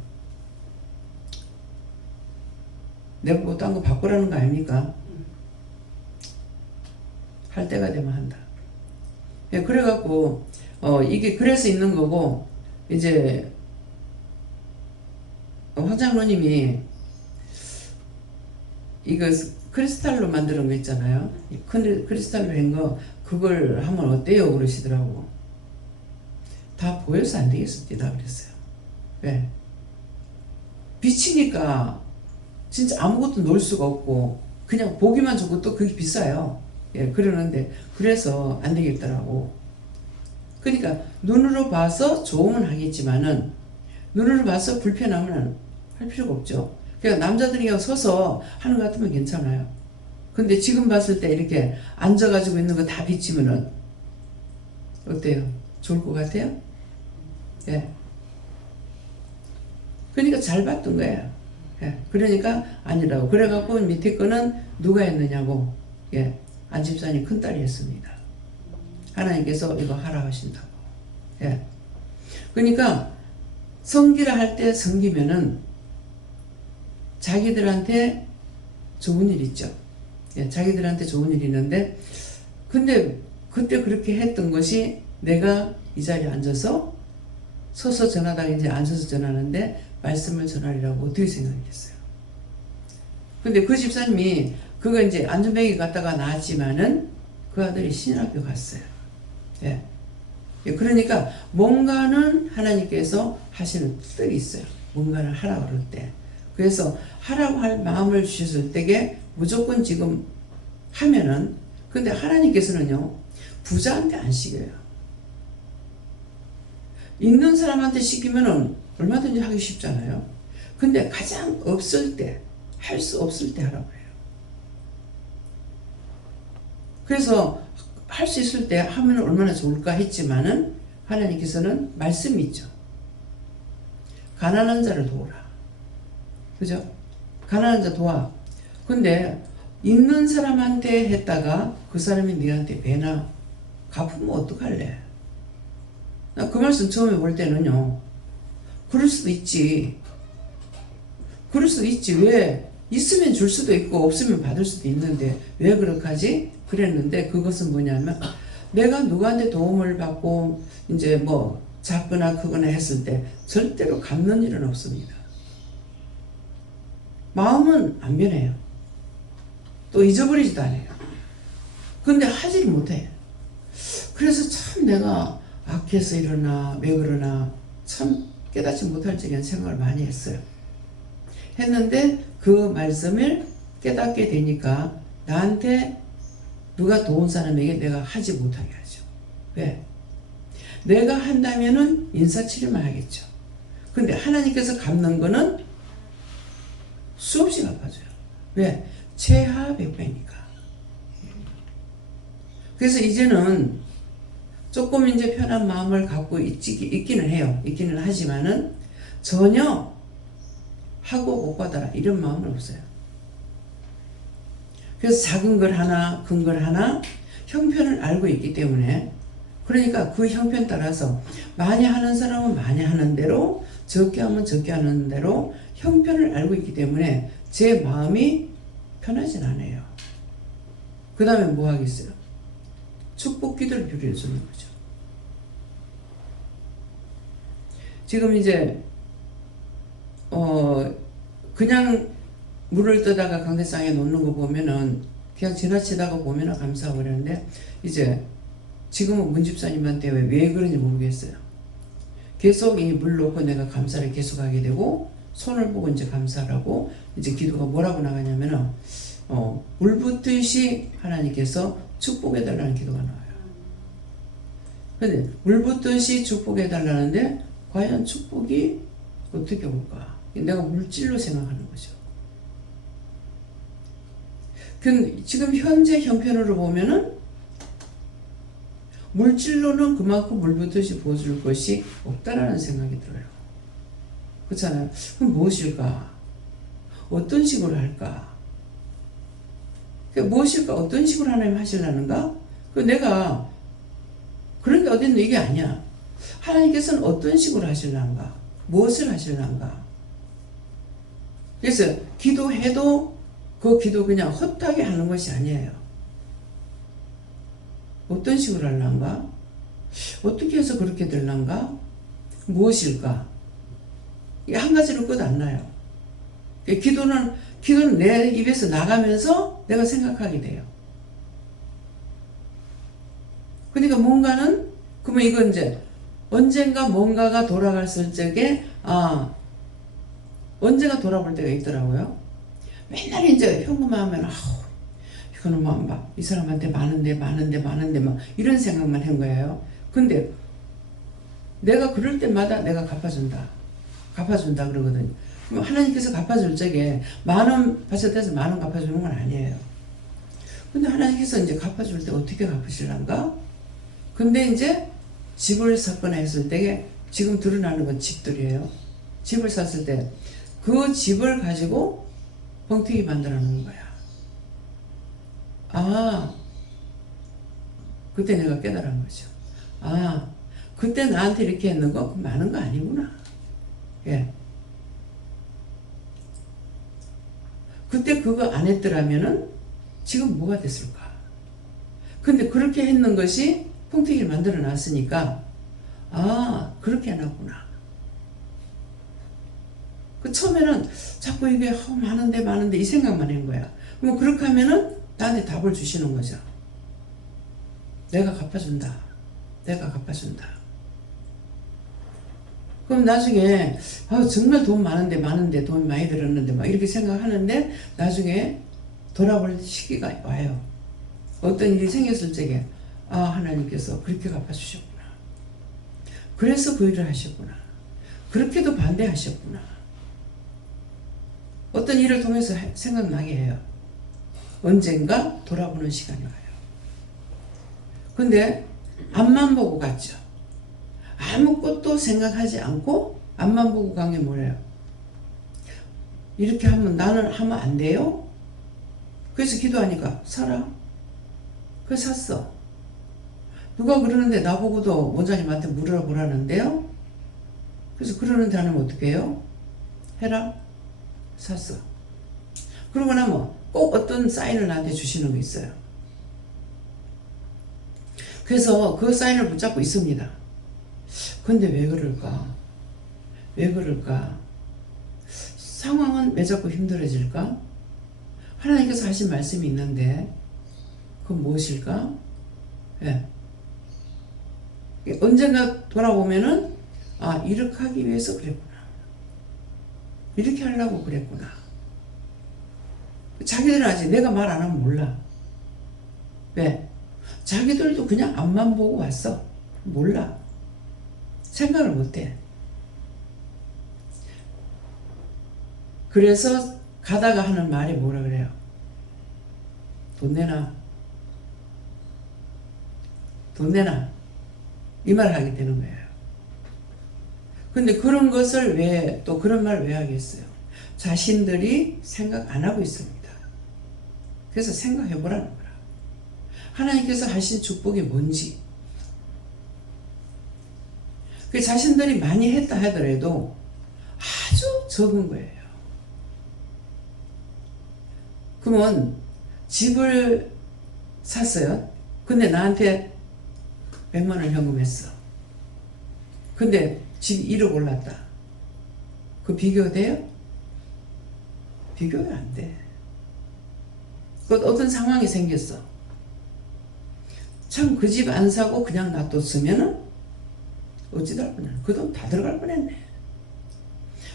내가 뭐 딴 거 바꾸라는 거 아닙니까? 할 때가 되면 한다. 예, 그래갖고 이게 그래서 있는 거고 이제 황장로님이 이거 크리스탈로 만드는 거 있잖아요. 크리스탈로 한 거 그걸 하면 어때요? 그러시더라고. 다 보여서 안 되겠습니다. 그랬어요. 왜? 비치니까 진짜 아무것도 놓을 수가 없고 그냥 보기만 좋고 또 그게 비싸요. 예, 그러는데 그래서 안 되겠더라고. 그러니까 눈으로 봐서 좋으면 하겠지만은 눈으로 봐서 불편하면 할 필요가 없죠. 그러니까 남자들이 서서 하는 것 같으면 괜찮아요. 근데 지금 봤을 때 이렇게 앉아가지고 있는 거 다 비치면은 어때요? 좋을 것 같아요? 예. 그러니까 잘 봤던 거예요. 예. 그러니까 아니라고. 그래갖고 밑에 거는 누가 했느냐고. 예. 안 집사님 큰딸이 했습니다. 하나님께서 이거 하라 하신다고. 예. 그러니까 성기라 할 때 성기면은 자기들한테 좋은 일 있죠. 예, 자기들한테 좋은 일이 있는데 근데 그때 그렇게 했던 것이 내가 이 자리에 앉아서 서서 전하다가 이제 앉아서 전하는데 말씀을 전하리라고 어떻게 생각했어요? 근데 그 집사님이 그거 이제 안전뱅이 갔다가 나왔지만은 그 아들이 신학교 갔어요. 예. 예, 그러니까 뭔가는 하나님께서 하시는 뜻이 있어요. 뭔가를 하라고 그럴 때. 그래서 하라고 할 마음을 주셨을 때에 무조건 지금 하면은 근데 하나님께서는요 부자한테 안 시켜요. 있는 사람한테 시키면은 얼마든지 하기 쉽잖아요. 근데 가장 없을 때 할 수 없을 때 하라고 해요. 그래서 할 수 있을 때 하면 얼마나 좋을까 했지만은 하나님께서는 말씀이 있죠. 가난한 자를 도우라. 그죠? 가난한 자 도와. 근데 있는 사람한테 했다가 그 사람이 네한테 배나 갚으면 어떡할래? 나 그 말씀 처음에 볼 때는요. 그럴 수도 있지. 그럴 수도 있지. 왜? 있으면 줄 수도 있고 없으면 받을 수도 있는데 왜 그렇게 하지? 그랬는데 그것은 뭐냐면 내가 누구한테 도움을 받고 이제 뭐 작거나 크거나 했을 때 절대로 갚는 일은 없습니다. 마음은 안 변해요. 또 잊어버리지도 않아요. 근데 하지를 못해. 그래서 참 내가 악해서 이러나 왜 그러나 참 깨닫지 못할 적에는 생각을 많이 했어요. 했는데 그 말씀을 깨닫게 되니까 나한테 누가 도운 사람에게 내가 하지 못하게 하죠. 왜? 내가 한다면은 인사치료만 하겠죠. 근데 하나님께서 갚는 거는 수없이 갚아줘요. 왜? 최하 100배니까. 그래서 이제는 조금 이제 편한 마음을 갖고 있기는 해요. 있기는 하지만은 전혀 하고 못 받아라 이런 마음은 없어요. 그래서 작은 걸 하나, 큰 걸 하나 형편을 알고 있기 때문에, 그러니까 그 형편 따라서 많이 하는 사람은 많이 하는 대로, 적게 하면 적게 하는 대로 형편을 알고 있기 때문에 제 마음이 편하진 않아요. 그 다음에 뭐 하겠어요? 축복 기도를 빌려주는 거죠. 지금 이제 그냥 물을 떠다가 강대상에 놓는 거 보면은 그냥 지나치다가 보면은 감사하고 그러는데, 이제 지금은 문집사님한테 왜 그런지 모르겠어요. 계속 이 물 놓고 내가 감사를 계속하게 되고, 손을 보고 이제 감사하고, 이제 기도가 뭐라고 나가냐면은 물 붓듯이 하나님께서 축복해달라는 기도가 나와요. 근데 물 붓듯이 축복해달라는데 과연 축복이 어떻게 올까? 내가 물질로 생각하는 거죠. 지금 현재 형편으로 보면은 물질로는 그만큼 물 붓듯이 부어줄 것이 없다라는 생각이 들어요. 그렇잖아요. 그럼 무엇일까? 어떤 식으로 할까? 무엇일까? 어떤 식으로 하나님 하시려는가? 내가 그런 게 어딨노? 이게 아니야. 하나님께서는 어떤 식으로 하시려는가? 무엇을 하시려는가? 그래서 기도해도 그 기도 그냥 헛하게 하는 것이 아니에요. 어떤 식으로 하려는가? 어떻게 해서 그렇게 될란가? 무엇일까? 한 가지로 끝 안 나요. 기도는 내 입에서 나가면서 내가 생각하게 돼요. 그러니까 뭔가는, 그러면 이건 이제 언젠가 뭔가가 돌아갔을 적에, 언제가 돌아볼 때가 있더라고요. 맨날 이제 현금하면, 이거는 막 이 사람한테 많은데 막 이런 생각만 한 거예요. 근데 내가 그럴 때마다 내가 갚아준다 그러거든요. 그럼 하나님께서 갚아줄 적에 10,000원 바쳐대서 10,000원 갚아주는 건 아니에요. 근데 하나님께서 이제 갚아줄 때 어떻게 갚으실란가? 근데 이제 집을 샀거나 했을 때, 지금 드러나는 건 집들이에요. 집을 샀을 때 그 집을 가지고 뻥튀기 만들어 놓은 거야. 그때 내가 깨달은 거죠. 그때 나한테 이렇게 했는 거 많은 거 아니구나. 예. 그때 그거 안 했더라면은 지금 뭐가 됐을까? 근데 그렇게 했는 것이 뻥튀기를 만들어 놨으니까, 그렇게 해놨구나. 처음에는 자꾸 이게 많은데 이 생각만 한 거야. 그렇게 하면은 나한테 답을 주시는 거죠. 내가 갚아준다. 그럼 나중에 정말 돈 많은데 돈 많이 들었는데 막 이렇게 생각하는데, 나중에 돌아볼 시기가 와요. 어떤 일이 생겼을 적에 하나님께서 그렇게 갚아주셨구나. 그래서 그 일을 하셨구나. 그렇게도 반대하셨구나. 어떤 일을 통해서 생각나게 해요. 언젠가 돌아보는 시간이 와요. 근데 앞만 보고 갔죠. 아무것도 생각하지 않고 앞만 보고 간 게 뭐래요? 이렇게 하면 나는 하면 안 돼요? 그래서 기도하니까 사라. 그래서 샀어. 누가 그러는데 나보고도 원장님한테 물어보라는데요? 그래서 그러는데 하면 어떻게 해요? 해라. 샀어. 그러고 나면 꼭 어떤 사인을 나한테 주시는 거 있어요. 그래서 그 사인을 붙잡고 있습니다. 근데 왜 그럴까? 상황은 왜 자꾸 힘들어질까? 하나님께서 하신 말씀이 있는데 그건 무엇일까? 예. 언젠가 돌아보면은 이렇게 하기 위해서 그랬구나. 이렇게 하려고 그랬구나. 자기들은 아직 내가 말 안 하면 몰라. 왜? 자기들도 그냥 앞만 보고 왔어. 몰라. 생각을 못해. 그래서 가다가 하는 말이 뭐라 그래요? 돈 내놔. 이 말을 하게 되는 거예요. 근데 그런 것을 왜, 또 그런 말을 왜 하겠어요? 자신들이 생각 안 하고 있습니다. 그래서 생각해 보라는 거라. 하나님께서 하신 축복이 뭔지. 그 자신들이 많이 했다 하더라도 아주 적은 거예요. 그러면 집을 샀어요. 근데 나한테 100만 원 현금했어. 근데 집이 1억 올랐다. 그 비교돼요? 비교가 안 돼. 그 어떤 상황이 생겼어. 참 그 집 안 사고 그냥 놔뒀으면은 어찌될 뻔했네. 그 돈 다 들어갈 뻔했네.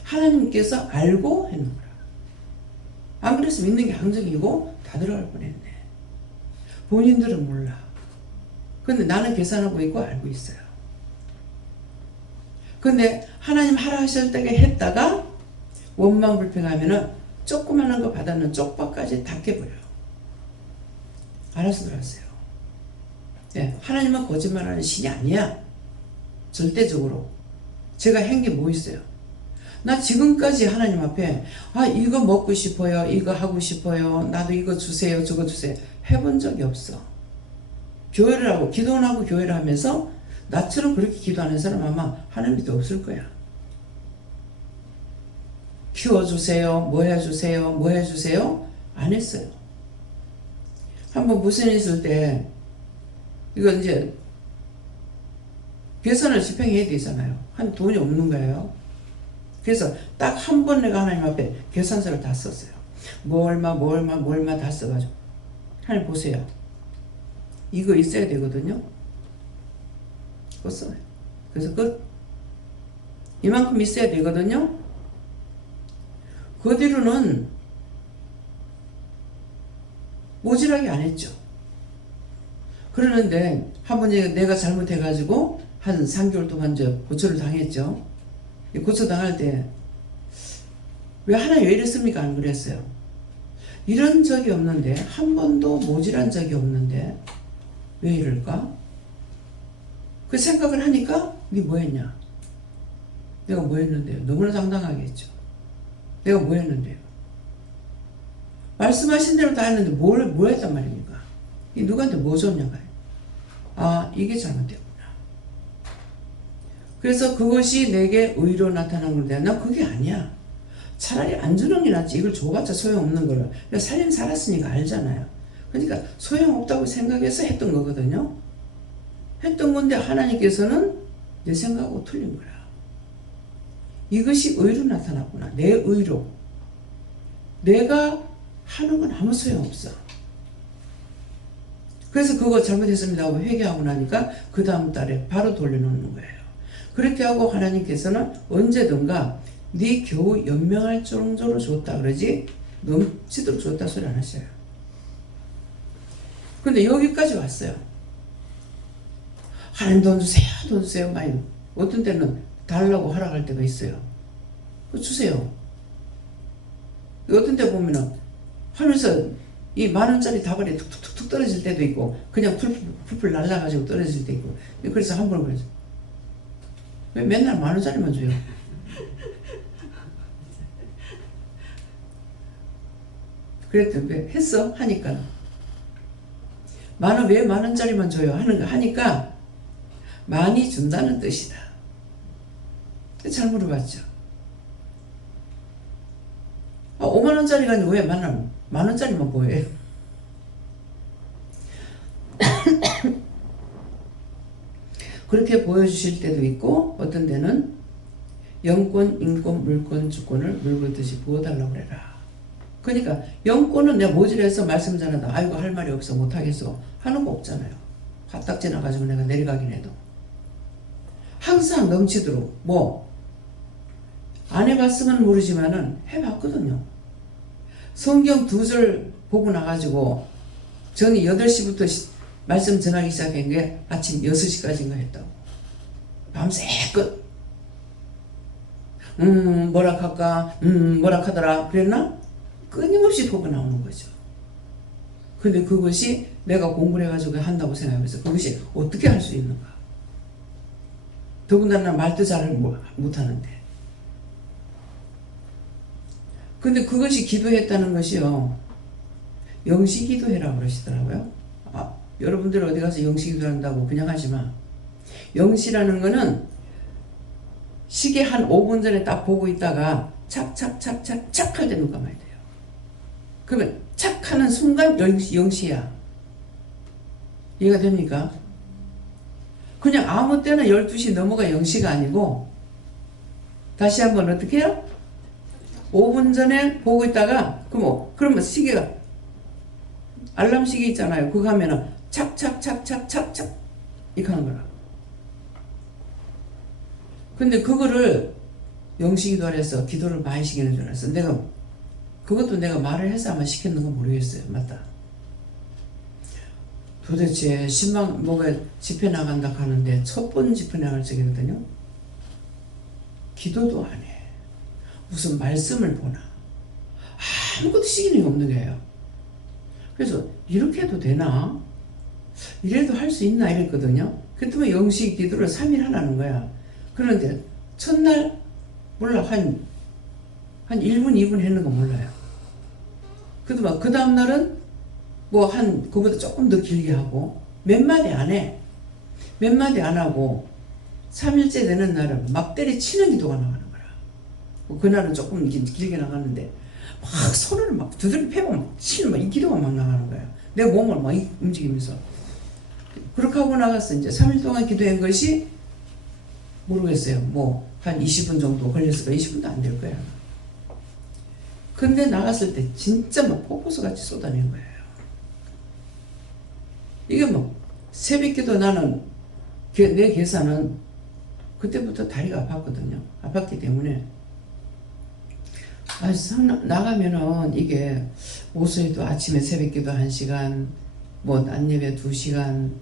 하나님께서 알고 했는 거라. 안 그래서 믿는 게 항적이고 다 들어갈 뻔했네. 본인들은 몰라. 근데 나는 계산하고 있고 알고 있어요. 근데 하나님 하라 하실 때 했다가 원망불평하면은 조그마한 거 받았는 쪽박까지 다 깨버려요. 알아서 들었어요. 네, 하나님은 거짓말하는 신이 아니야. 절대적으로. 제가 한 게 뭐 있어요? 나 지금까지 하나님 앞에 이거 먹고 싶어요. 이거 하고 싶어요. 나도 이거 주세요. 저거 주세요. 해본 적이 없어. 교회를 하고 기도를 하고 교회를 하면서 나처럼 그렇게 기도하는 사람 아마 하나님도 없을 거야. 키워주세요. 뭐 해주세요. 뭐 해주세요. 안 했어요. 한번 무슨 일 있을 때 이건 이제 계산을 집행해야 되잖아요. 한 돈이 없는 거예요. 그래서 딱 한 번 내가 하나님 앞에 계산서를 다 썼어요. 뭐 얼마 다 써가지고 하나님 보세요. 이거 있어야 되거든요. 그거 써요. 그래서 이만큼 있어야 되거든요. 그 뒤로는 모질하게 안 했죠. 그러는데 한 번 내가 잘못해가지고 한 3개월 동안 고초를 당했죠. 고초 당할 때 왜 하나님 왜 이랬습니까? 안 그랬어요. 이런 적이 없는데, 한 번도 모질한 적이 없는데 왜 이럴까? 그 생각을 하니까 네 뭐 했냐? 내가 뭐 했는데요? 너무나 당당하게 했죠. 내가 뭐 했는데요? 말씀하신 대로 다 했는데 뭘 했단 말입니까? 누구한테 뭐 줬냐고요? 이게 잘못됐구나. 그래서 그것이 내게 의로 나타난 건데 나 그게 아니야. 차라리 안 주는 게 낫지. 이걸 줘봤자 소용없는 거를. 살림 살았으니까 알잖아요. 그러니까 소용없다고 생각해서 했던 거거든요. 했던 건데 하나님께서는 내 생각하고 틀린 거야. 이것이 의로 나타났구나. 내 의로. 내가 하는 건 아무 소용없어. 그래서 그거 잘못했습니다 하고 회개하고 나니까 그 다음 달에 바로 돌려놓는 거예요. 그렇게 하고 하나님께서는 언제든가 네 겨우 연명할 정도로 줬다 그러지 넘치도록 줬다 소리 안 하셔요. 근데 여기까지 왔어요. 하나님 돈 주세요. 돈 주세요. 많이. 어떤 때는 달라고 허락할 때가 있어요. 주세요. 어떤 때 보면은 하면서 이 10,000원짜리 다발이 툭툭툭 떨어질 때도 있고 그냥 풀풀 날라가지고 떨어질 때 있고 그래서 한 번 그러죠. 왜 맨날 10,000원짜리만 줘요? 그랬더니 왜 했어? 하니까 왜 10,000원짜리만 줘요? 하니까 많이 준다는 뜻이다. 잘 물어봤죠. 50,000원짜리가 아니고 왜 10,000원짜리만 보여요? 그렇게 보여주실 때도 있고 어떤 데는 영권, 인권, 물권, 주권을 물건듯이 부어달라고 그래라. 그러니까 영권은 내가 모질해서 말씀 전하다 아이고 할 말이 없어 못하겠어 하는 거 없잖아요. 화딱 지나가지고 내가 내려가긴 해도 항상 넘치도록 안 해봤으면 모르지만은 해봤거든요. 성경 2절 보고 나가지고 저는 8시부터 말씀 전하기 시작한 게 아침 6시까지인가 했다고. 밤새껏 뭐라 할까 뭐라 하더라 그랬나? 끊임없이 보고 나오는 거죠. 근데 그것이 내가 공부를 해가지고 한다고 생각해서 그것이 어떻게 할 수 있는가? 더군다나 말도 잘 못하는데. 근데 그것이 기도했다는 것이요, 영시 기도해라 그러시더라고요. 여러분들 어디 가서 영시 기도한다고 그냥 하지 마. 영시라는 거는 시계 한 5분 전에 딱 보고 있다가 착착착착착 할 때 눈 감아야 돼요. 그러면 착 하는 순간 영시야. 이해가 됩니까? 그냥 아무 때나 12시 넘어가 영시가 아니고, 다시 한번 어떻게 해요? 5분 전에 보고 있다가, 그러면 시계가, 알람 시계 있잖아요. 그거 하면은 착착착착착착 이렇게 하는 거라. 근데 그거를 영시기도 해서 기도를 많이 시키는 줄 알았어. 그것도 내가 말을 해서 아마 시켰는가 모르겠어요. 맞다. 도대체 뭐가 집회 나간다 하는데 첫 번 집회 나갈 적이거든요. 기도도 안 해. 무슨 말씀을 보나. 아무것도 시키는 게 없는 거예요. 그래서 이렇게 해도 되나? 이래도 할 수 있나? 이랬거든요. 그랬더니 영시 기도를 3일 하라는 거야. 그런데 첫날 몰라 한 1분 2분 했는 거 몰라요. 그래도 그 다음날은 그거보다 조금 더 길게 하고 몇 마디 안 해. 몇 마디 안 하고 3일째 되는 날은 막 때려치는 기도가 나가는 거야. 그날은 조금 길게 나가는데 막 손을 막 두드려 패고 막 치는 이 기도가 막 나가는 거야. 내 몸을 막 움직이면서. 그렇게 하고 나갔어. 이제 3일 동안 기도한 것이 모르겠어요. 한 20분 정도 걸렸을까? 20분도 안 될 거야. 근데 나갔을 때 진짜 막 폭포수 같이 쏟아낸 거예요. 이게 새벽기도 나는 내 계산은 그때부터 다리가 아팠거든요. 아팠기 때문에 나가면은 이게 오수에도 아침에 새벽기도 1시간, 낮 예배 2시간,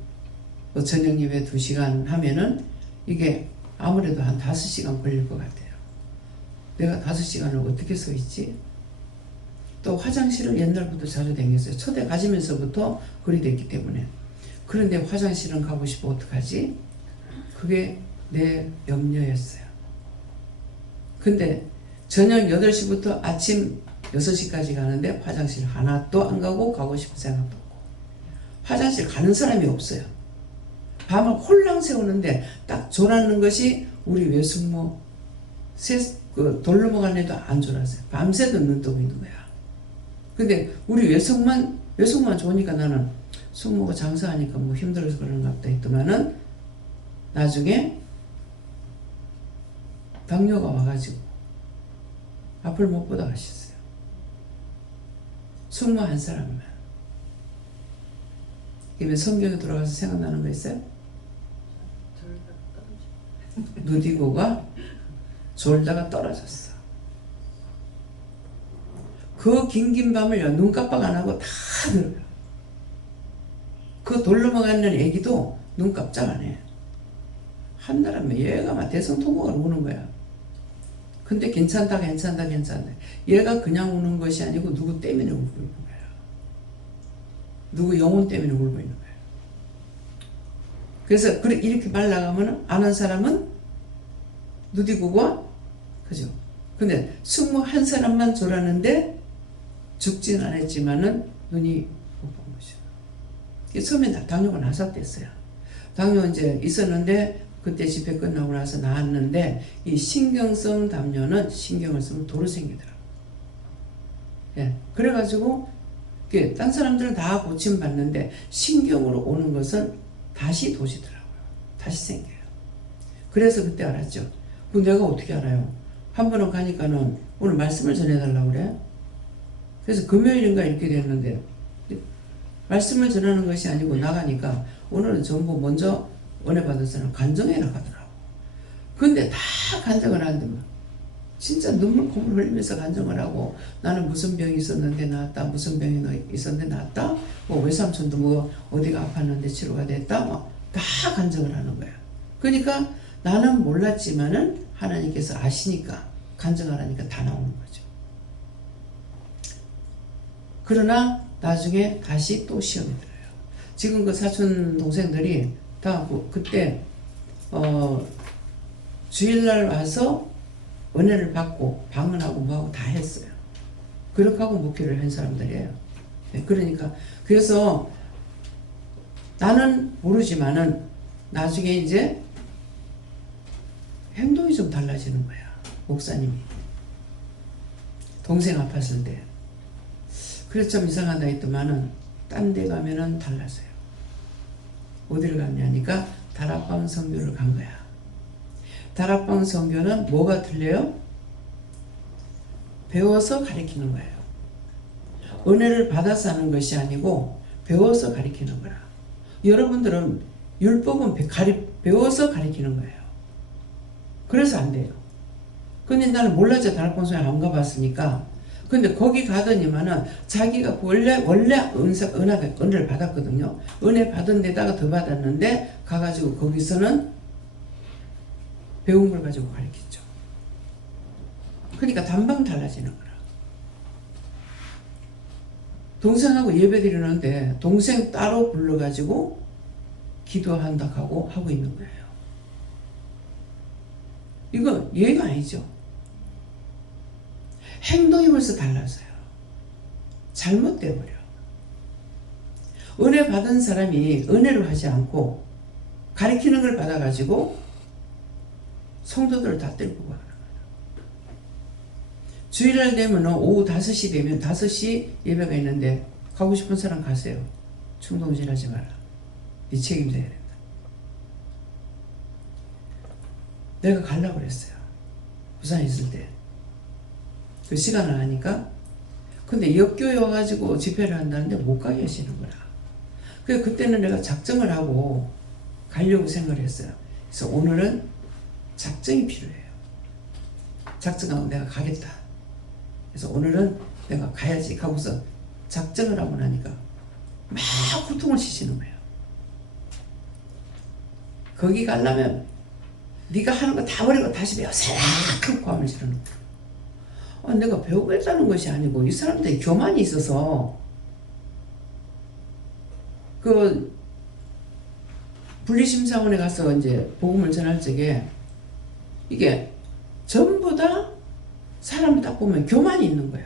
저녁 예배 2시간 하면은 이게 아무래도 한 5시간 걸릴 것 같아요. 내가 5시간을 어떻게 서 있지? 또 화장실을 옛날부터 자주 다녔어요. 초대 가지면서부터 그리 됐기 때문에. 그런데 화장실은 가고 싶어 어떡하지? 그게 내 염려였어요. 근데 저녁 8시부터 아침 6시까지 가는데 화장실 하나도 안 가고 싶은 생각도 없고. 화장실 가는 사람이 없어요. 밤을 홀랑 새우는데 딱 졸았는 것이 우리 외숙모 돌 넘어간 애도 안 졸았어요. 밤새도 눈 뜨고 있는 거야. 근데 우리 외숙만 좋으니까 나는 숙모가 장사하니까 힘들어서 그런가 보다 했더만은 나중에 당뇨가 와가지고 앞을 못 보다 가셨어요. 숙모 한 사람만. 그러면 성경에 들어가서 생각나는 거 있어요? 누디고가 졸다가 떨어졌어. 그 긴 밤을 눈 깜빡 안 하고 다 들어요. 그 돌 넘어가는 애기도 눈 깜짝 안 해. 한나라면 얘가 막 대성통곡을 우는 거야. 근데 괜찮다. 얘가 그냥 우는 것이 아니고 누구 때문에 울고 있는 거야. 누구 영혼 때문에 울고 있는 거야. 그래서 이렇게 말 나가면 아는 사람은 누디고가 그죠. 근데 숙모 한 사람만 졸았는데 죽진 않았지만은 눈이 못 본 거죠. 처음에 당뇨가 나섰댔어요. 당뇨 이제 있었는데 그때 집회 끝나고 나서 나았는데 이 신경성 담뇨는 신경을 쓰면 도로 생기더라고. 예. 그래가지고 딴 사람들은 다 고침 받는데 신경으로 오는 것은 다시 도지더라고요. 다시 생겨요. 그래서 그때 알았죠. 내가 어떻게 알아요? 한 번은 가니까는 오늘 말씀을 전해달라고 그래. 그래서 금요일인가 이렇게 됐는데 말씀을 전하는 것이 아니고 나가니까 오늘은 전부 먼저 은혜 받은 사람 간증해 나가더라고. 근데 다 간증을 하는데 진짜 눈물 콧물 흘리면서 간증을 하고 나는 무슨 병이 있었는데 나았다. 무슨 병이 있었는데 나았다. 외삼촌도 어디가 아팠는데 치료가 됐다. 다 간증을 하는 거야. 그러니까 나는 몰랐지만은 하나님께서 아시니까 간증하라니까 다 나오는 거죠. 그러나 나중에 다시 또 시험이 들어요. 지금 그 사촌 동생들이 다 그때 주일날 와서 은혜를 받고 방언하고 뭐하고 다 했어요. 그렇게 하고 목회를 한 사람들이에요. 그러니까 그래서 나는 모르지만은 나중에 이제 행동이 좀 달라지는 거야. 목사님이 동생 아팠을 때 그래서 좀 이상하다 했더만은 딴 데 가면은 달라져요. 어디를 갔냐니까 다락방 선교를 간 거야. 다락방 선교는 뭐가 틀려요? 배워서 가르치는 거예요. 은혜를 받아서 하는 것이 아니고 배워서 가르치는 거라. 여러분들은 율법은 배워서 가르치는 거예요. 그래서 안 돼요. 근데 나는 몰라서 다락방 선교 안 가봤으니까. 근데 거기 가더니만은 자기가 원래 은혜를 받았거든요. 은혜 받은 데다가 더 받았는데 가가지고 거기서는 배운 걸 가지고 가르쳤죠. 그러니까 단방 달라지는 거라. 동생하고 예배 드리는데 동생 따로 불러가지고 기도한다 하고 있는 거예요. 이거 예의가 아니죠. 행동이 벌써 달라져요. 잘못돼버려. 은혜 받은 사람이 은혜를 하지 않고 가르치는 걸 받아가지고 성도들을 다 때리고 가는 거예요. 주일날 되면 오후 5시 되면 5시 예배가 있는데 가고 싶은 사람 가세요. 충동질하지 마라. 네 책임져야 된다. 내가 가려고 그랬어요. 부산에 있을 때. 그 시간을 하니까. 근데 역교에 와가지고 집회를 한다는데 못 가게 하시는 거야. 그래서 그때는 내가 작정을 하고 가려고 생각을 했어요. 그래서 오늘은 작정이 필요해요. 작정하고 내가 가겠다. 그래서 오늘은 내가 가야지 하고서 작정을 하고 나니까 막 고통을 치시는 거예요. 거기 가려면 네가 하는 거 다 버리고 다시 배워 싹 고함을 지르는 거예요. 내가 배우겠다는 것이 아니고 이 사람들이 교만이 있어서 그 분리심사원에 가서 이제 복음을 전할 적에 이게 전부 다 사람을 딱 보면 교만이 있는 거야.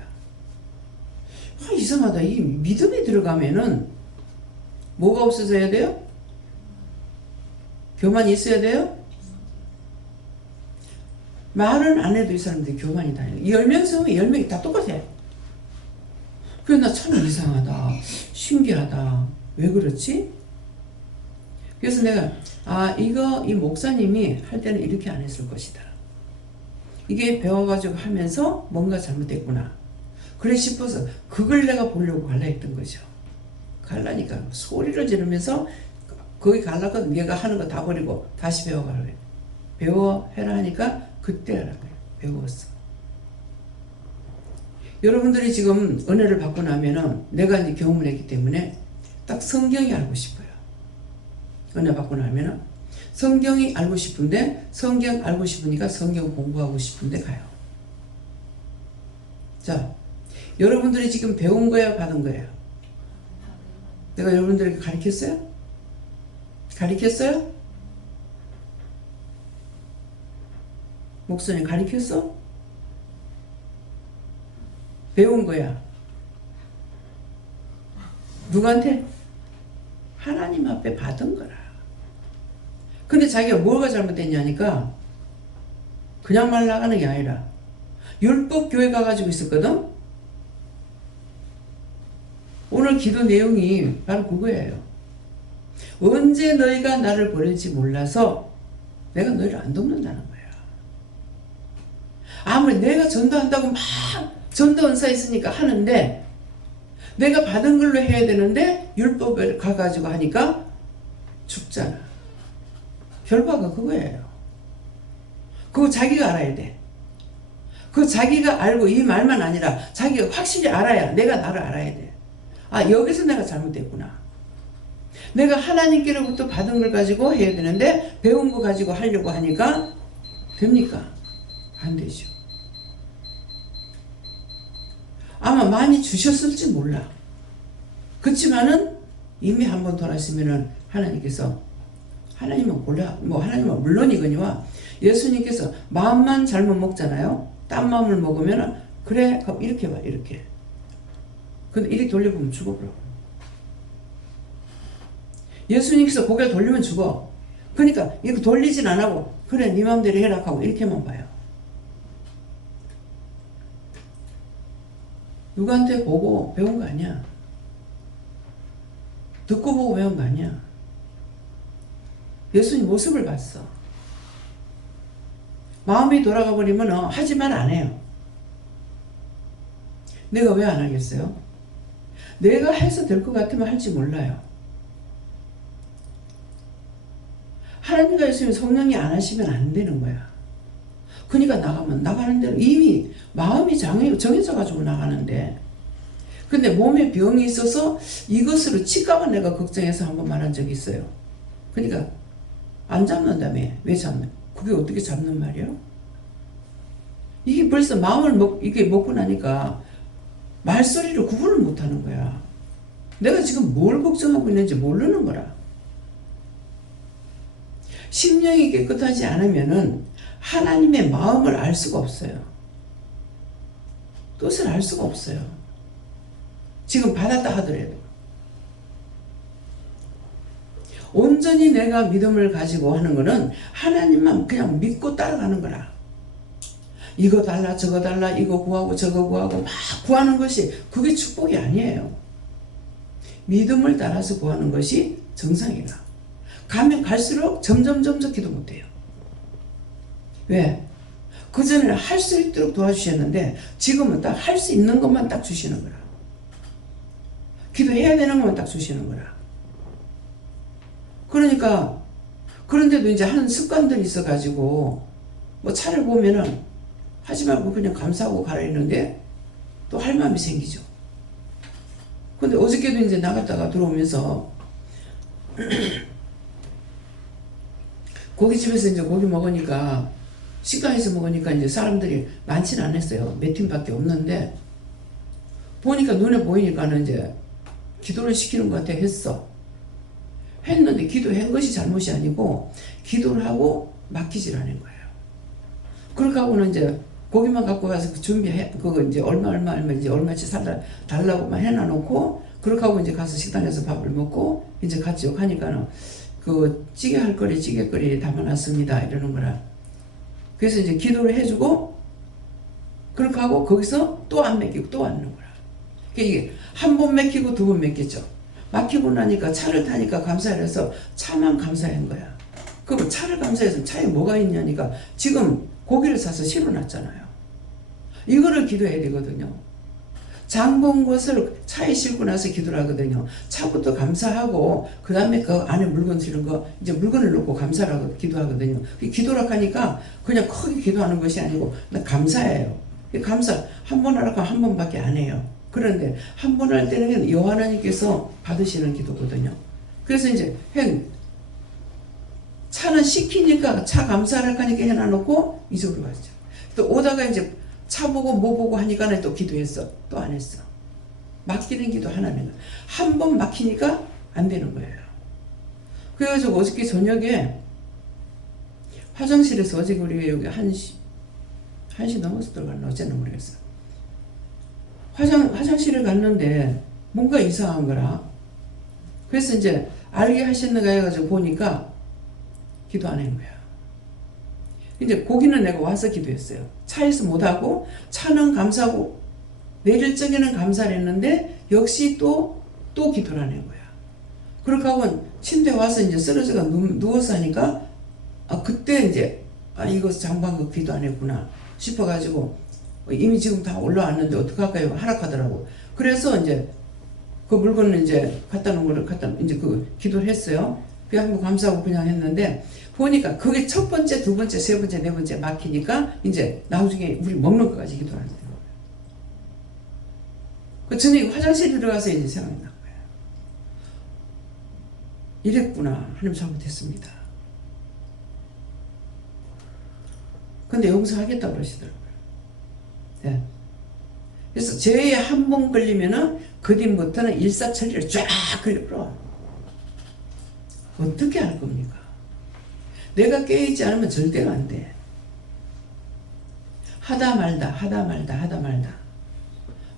이상하다. 이 믿음이 들어가면은 뭐가 없어져야 돼요? 교만이 있어야 돼요? 말은 안 해도 이 사람들이 교만이 다 해요. 10명 세우면 10명이 다 똑같아. 그래서 나 참 이상하다. 신기하다. 왜 그렇지? 그래서 내가 이 목사님이 할 때는 이렇게 안 했을 것이다. 이게 배워가지고 하면서 뭔가 잘못됐구나. 그래 싶어서 그걸 내가 보려고 갈라 했던 거죠. 갈라니까 소리를 지르면서 거기 갈라거든. 얘가 하는 거 다 버리고 다시 배워가라고 해. 배워해라 하니까 그때 하라고 해. 배웠어. 여러분들이 지금 은혜를 받고 나면은 내가 이제 경험을 했기 때문에 딱 성경이 알고 싶어요. 은혜 받고 나면은 성경이 알고 싶은데 성경 알고 싶으니까 성경 공부하고 싶은데 가요. 자, 여러분들이 지금 배운 거야 받은 거예요? 내가 여러분들에게 가르쳤어요? 가르쳤어요? 목사님 가르쳤어? 배운 거야. 누구한테? 하나님 앞에 받은 거라. 근데 자기가 뭐가 잘못됐냐니까 그냥 말 나가는 게 아니라 율법 교회 가가지고 있었거든. 오늘 기도 내용이 바로 그거예요. 언제 너희가 나를 버릴지 몰라서 내가 너희를 안 돕는다는 거야. 아무리 내가 전도한다고 막 전도 은사 있으니까 하는데 내가 받은 걸로 해야 되는데 율법을 가가지고 하니까 죽잖아. 결과가 그거예요. 그거 자기가 알아야 돼. 그거 자기가 알고 이 말만 아니라 자기가 확실히 알아야 내가 나를 알아야 돼. 여기서 내가 잘못됐구나. 내가 하나님께로부터 받은 걸 가지고 해야 되는데 배운 거 가지고 하려고 하니까 됩니까? 안 되죠. 아마 많이 주셨을지 몰라. 그렇지만은 이미 한번 돌았으면은 하나님께서 하나님은 하나님은 물론이거니와 예수님께서 마음만 잘못 먹잖아요. 딴 마음을 먹으면 그래 이렇게 봐 이렇게. 근데 이렇게 돌려보면 죽어버려. 예수님께서 고개를 돌리면 죽어. 그러니까 이거 돌리진 안 하고 그래 네 마음대로 해라 하고 이렇게만 봐요. 누구한테 보고 배운 거 아니야. 듣고 보고 배운 거 아니야. 예수님 모습을 봤어. 마음이 돌아가 버리면 하지만 안 해요. 내가 왜 안 하겠어요? 내가 해서 될 것 같으면 할지 몰라요. 하나님과 예수님 성령이 안 하시면 안 되는 거야. 그러니까 나가는 대로 이미 마음이 정해져 가지고 나가는데, 근데 몸에 병이 있어서 이것으로 치과가 내가 걱정해서 한번 말한 적이 있어요. 그러니까 안 잡는다며. 왜 잡는? 그게 어떻게 잡는 말이에요? 이게 벌써 마음을 이게 먹고 나니까 말소리로 구분을 못 하는 거야. 내가 지금 뭘 걱정하고 있는지 모르는 거라. 심령이 깨끗하지 않으면은 하나님의 마음을 알 수가 없어요. 뜻을 알 수가 없어요. 지금 받았다 하더라도. 온전히 내가 믿음을 가지고 하는 거는 하나님만 그냥 믿고 따라가는 거라. 이거 달라 저거 달라 이거 구하고 저거 구하고 막 구하는 것이 그게 축복이 아니에요. 믿음을 따라서 구하는 것이 정상이라. 가면 갈수록 점점 기도 못해요. 왜? 그전에는 할 수 있도록 도와주셨는데 지금은 딱 할 수 있는 것만 딱 주시는 거라. 기도해야 되는 것만 딱 주시는 거라. 그러니까 그런데도 이제 하는 습관들이 있어가지고 뭐 차를 보면은 하지 말고 그냥 감사하고 가라 했는데 또 할 마음이 생기죠. 근데 어저께도 이제 나갔다가 들어오면서 고깃집에서 이제 고기 먹으니까 식당에서 먹으니까 이제 사람들이 많지는 않았어요. 몇 팀밖에 없는데 보니까 눈에 보이니까는 이제 기도를 시키는 것 같아 했는데 기도한 것이 잘못이 아니고 기도를 하고 맡기질 않은 거예요. 그렇게 하고는 이제 고기만 갖고 가서 그거 이제 얼마 이제 얼마치 달라고만 해놔놓고 그렇게 하고 이제 가서 식당에서 밥을 먹고 이제 같이 하니까는 그 찌개거리 담아놨습니다 이러는 거라. 그래서 이제 기도를 해주고 그렇게 하고 거기서 또 안 맡기고 또 앉는 거라. 이게 한 번 맡기고 두 번 맡겼죠. 맡기고 나니까 차를 타니까 감사해서 차만 감사한 거야. 그럼 차를 감사해서 차에 뭐가 있냐니까 지금 고기를 사서 실어놨잖아요. 이거를 기도해야 되거든요. 장 본 것을 차에 싣고 나서 기도를 하거든요. 차부터 감사하고 그 다음에 그 안에 물건 실은 거 이제 물건을 넣고 감사를 하고 기도하거든요. 기도를 하니까 그냥 크게 기도하는 것이 아니고 나 감사해요. 감사 한 번 하라고 한 번밖에 안 해요. 그런데 한 번 할 때는 여호와 하나님께서 받으시는 기도거든요. 그래서 이제 차는 시키니까 차 감사를 하니까 해놔놓고 이쪽으로 갔죠. 또 오다가 이제 차 보고 뭐 보고 하니까 또 기도했어. 또 안 했어. 맡기는 기도 하나는 한 번 막히니까 안 되는 거예요. 그래가지고 어저께 저녁에 화장실에서 어제 우리 여기 1시 넘어서 들어갔나 어쨌나 모르겠어. 화장실을 갔는데 뭔가 이상한 거라. 그래서 이제 알게 하셨는가 해가지고 보니까 기도 안 한 거야. 이제 고기는 내가 와서 기도했어요. 차에서 못하고 차는 감사하고 내릴 적에는 감사를 했는데 역시 또 기도를 안 한 거야. 그렇게 하고 침대에 와서 이제 쓰러져가 누워서 하니까 그때 이제 이거 장방금 기도 안 했구나 싶어가지고 이미 지금 다 올라왔는데 어떡할까요? 하락하더라고. 그래서 이제 그 물건을 이제 갖다 놓은 거를 이제 그 기도를 했어요. 그냥 감사하고 그냥 했는데 보니까 그게 첫 번째, 두 번째, 세 번째, 네 번째 막히니까 이제 나중에 우리 먹는 것까지 기도하는 거예요. 그 저녁에 화장실에 들어가서 이제 생각이 난 거예요. 이랬구나. 하나님 잘못했습니다. 근데 용서하겠다고 그러시더라고요. 네. 그래서 죄에 한 번 걸리면은 그 뒤부터는 일사천리를 쫙 걸려버려. 어떻게 할 겁니까? 내가 깨어있지 않으면 절대가 안 돼. 하다 말다 하다 말다 하다 말다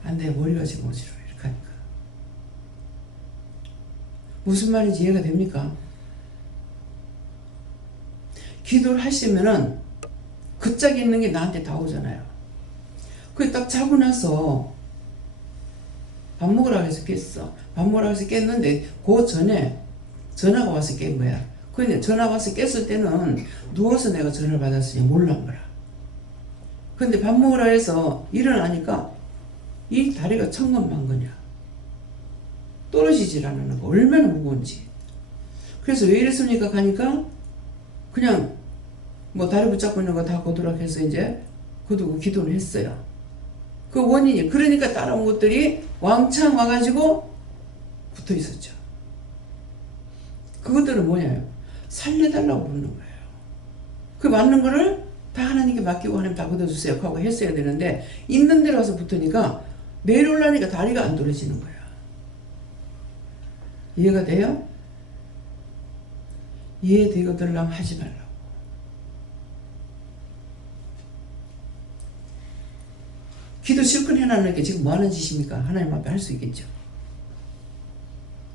안 돼. 머리가 지금 어지러워. 이렇게 하니까. 무슨 말인지 이해가 됩니까? 기도를 하시면은 그 짝이 있는 게 나한테 다 오잖아요. 그게 딱 자고 나서 밥 먹으라고 해서 깼어. 밥 먹으라고 해서 깼는데 그 전에 전화가 와서 깬 거야. 근데 전화 와서 깼을 때는 누워서 내가 전화를 받았으니 몰란 거라. 근데 밥 먹으라 해서 일어나니까 이 다리가 천근만근이야. 떨어지질 않는 거. 얼마나 무거운지. 그래서 왜 이랬습니까? 가니까 그냥 뭐 다리 붙잡고 있는 거 다 거두라고 해서 이제 거두고 기도를 했어요. 그 원인이 그러니까 따라온 것들이 왕창 와가지고 붙어 있었죠. 그것들은 뭐냐요? 살려달라고 부르는 거예요. 그 맞는 거를 다 하나님께 맡기고 하나님 다 걷어주세요 하고 했어야 되는데 있는 데로 와서 붙으니까 내려오려니까 다리가 안 떨어지는 거야. 이해가 돼요? 이해되거들랑 하지 말라고. 기도 실컷 해놨는 게 지금 뭐하는 짓입니까? 하나님 앞에 할 수 있겠죠.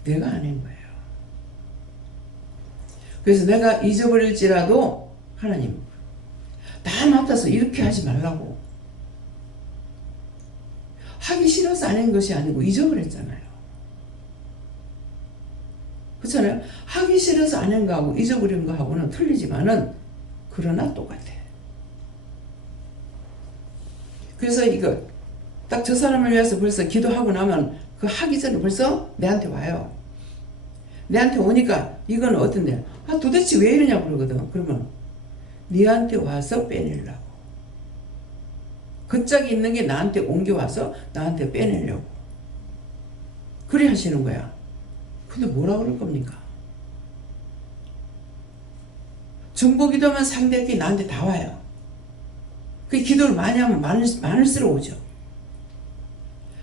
내가 안 한 거예요. 그래서 내가 잊어버릴지라도 하나님 다 맡아서 이렇게 하지 말라고. 하기 싫어서 안 한 것이 아니고 잊어버렸잖아요. 그렇잖아요. 하기 싫어서 안 한 거하고 잊어버린 거하고는 틀리지만은 그러나 똑같아. 그래서 이거 딱 저 사람을 위해서 벌써 기도하고 나면 그 하기 전에 벌써 내한테 와요. 내한테 오니까 이건 어떤데? 아 도대체 왜 이러냐고 그러거든. 그러면 니한테 와서 빼내려고. 그 짝이 있는 게 나한테 옮겨와서 나한테 빼내려고. 그래 하시는 거야. 근데 뭐라 그럴 겁니까? 정보 기도하면 상대에게 나한테 다 와요. 그 기도를 많이 하면 많을수록 오죠.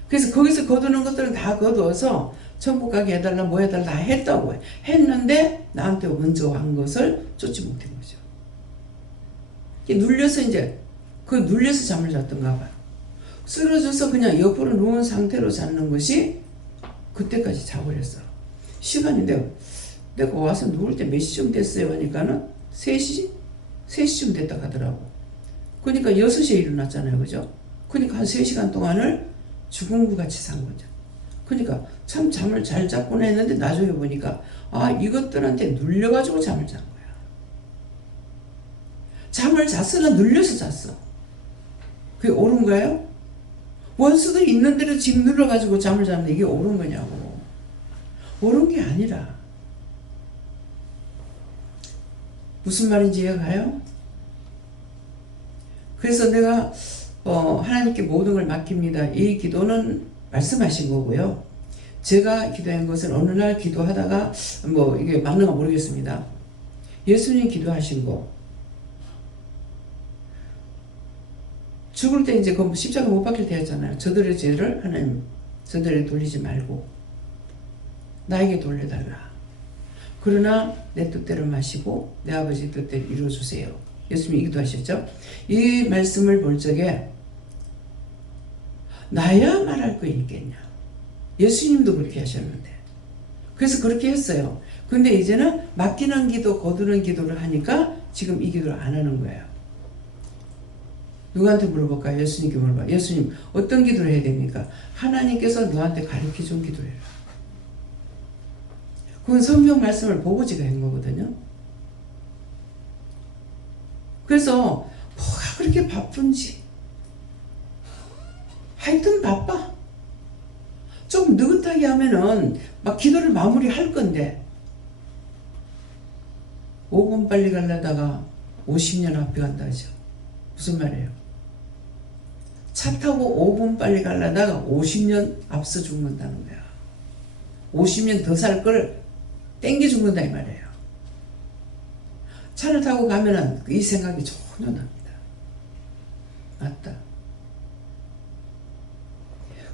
그래서 거기서 거두는 것들은 다 거두어서 천국 가게 해달라 뭐 해달라 다 했다고 해. 했는데 나한테 먼저 한 것을 쫓지 못한 거죠. 눌려서 이제 그 눌려서 잠을 잤던가 봐요. 쓰러져서 그냥 옆으로 누운 상태로 잤는 것이 그때까지 자버렸어. 시간이 내가 와서 누울 때 몇 시쯤 됐어요 하니까는 3시? 3시쯤 됐다 하더라고. 그러니까 6시에 일어났잖아요. 그죠? 그러니까 한 3시간 동안을 죽은 것 같이 산 거죠. 그러니까 참 잠을 잘 잤구나 했는데 나중에 보니까 아 이것들한테 눌려가지고 잠을 잔 거야. 잠을 잤으나 눌려서 잤어. 그게 옳은 거예요? 원수들이 있는 대로 집 눌러가지고 잠을 자는데 이게 옳은 거냐고. 옳은 게 아니라. 무슨 말인지 이해가 가요? 그래서 내가 하나님께 모든 걸 맡깁니다. 이 기도는 말씀하신 거고요. 제가 기도한 것은 어느 날 기도하다가 뭐 이게 맞는가 모르겠습니다. 예수님 기도하신 거. 죽을 때 이제 그 십자가 못 박힐 때였잖아요. 저들의 죄를 하나님 저들에게 돌리지 말고 나에게 돌려달라. 그러나 내 뜻대로 마시고 내 아버지 뜻대로 이루어주세요. 예수님이 기도하셨죠. 이 말씀을 볼 적에 나야 말할 거 있겠냐. 예수님도 그렇게 하셨는데. 그래서 그렇게 했어요. 근데 이제는 맡기는 기도, 거두는 기도를 하니까 지금 이 기도를 안 하는 거예요. 누구한테 물어볼까요? 예수님께 물어봐. 예수님 어떤 기도를 해야 됩니까? 하나님께서 너한테 가르쳐준 기도를 해라. 그건 성경 말씀을 보고 제가 한 거거든요. 그래서 뭐가 그렇게 바쁜지 하여튼 바빠. 좀 느긋하게 하면은 막 기도를 마무리할 건데 5분 빨리 가려다가 50년 앞에 간다 하죠. 무슨 말이에요? 차 타고 5분 빨리 가려다가 50년 앞서 죽는다는 거야. 50년 더 살 걸 땡겨 죽는다 이 말이에요. 차를 타고 가면은 이 생각이 전혀 납니다. 맞다.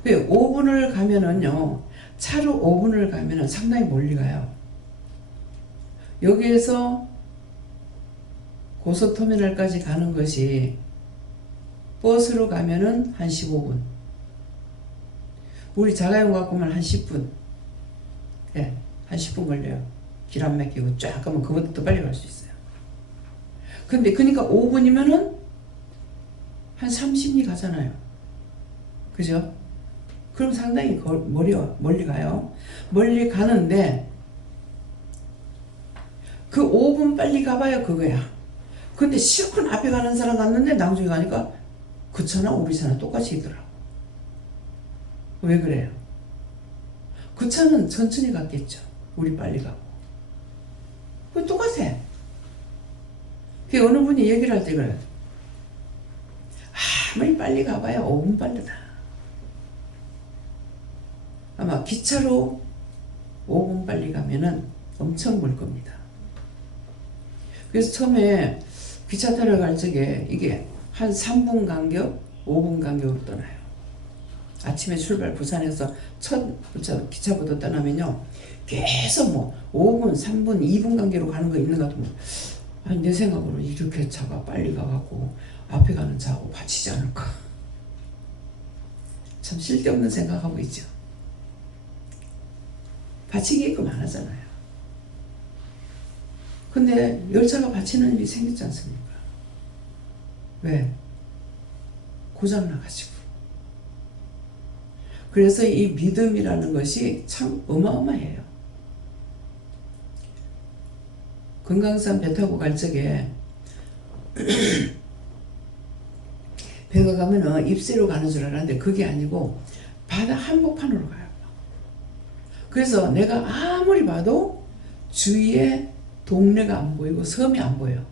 5분을 가면은요, 차로 5분을 가면은 상당히 멀리 가요. 여기에서 고속터미널까지 가는 것이 버스로 가면은 한 15분. 우리 자가용 갖고 오면 한 10분. 예, 한 10분 걸려요. 길 안 막히고 쫙 가면 그것도 더 빨리 갈 수 있어요. 근데 그러니까 5분이면은 한 30리 가잖아요. 그죠? 그럼 상당히 멀리 가요. 멀리 가는데 그 5분 빨리 가봐야 그거야. 근데 실컷 앞에 가는 사람 갔는데 나중에 가니까 그 차나 우리 차나 똑같이 있더라고. 왜 그래요? 그 차는 천천히 갔겠죠. 우리 빨리 가고. 그 똑같아. 그 어느 분이 얘기를 할 때 그래요. 아무리 빨리 가봐야 5분 빠르다. 아마 기차로 5분 빨리 가면은 엄청 멀 겁니다. 그래서 처음에 기차 타러 갈 적에 이게 한 3분 간격, 5분 간격으로 떠나요. 아침에 출발 부산에서 첫 기차부터 떠나면요. 계속 뭐 5분, 3분, 2분 간격으로 가는 거 있는가 하면 아니 내 생각으로 이렇게 차가 빨리 가갖고 앞에 가는 차하고 받치지 않을까. 참 쓸데없는 생각하고 있죠. 받치게끔 안 하잖아요. 근데 열차가 받치는 일이 생겼지 않습니까? 왜? 고장나가지고. 그래서 이 믿음이라는 것이 참 어마어마해요. 금강산 배 타고 갈 적에 배가 가면은 입새로 가는 줄 알았는데 그게 아니고 바다 한복판으로 가요. 그래서 내가 아무리 봐도 주위에 동네가 안 보이고 섬이 안 보여.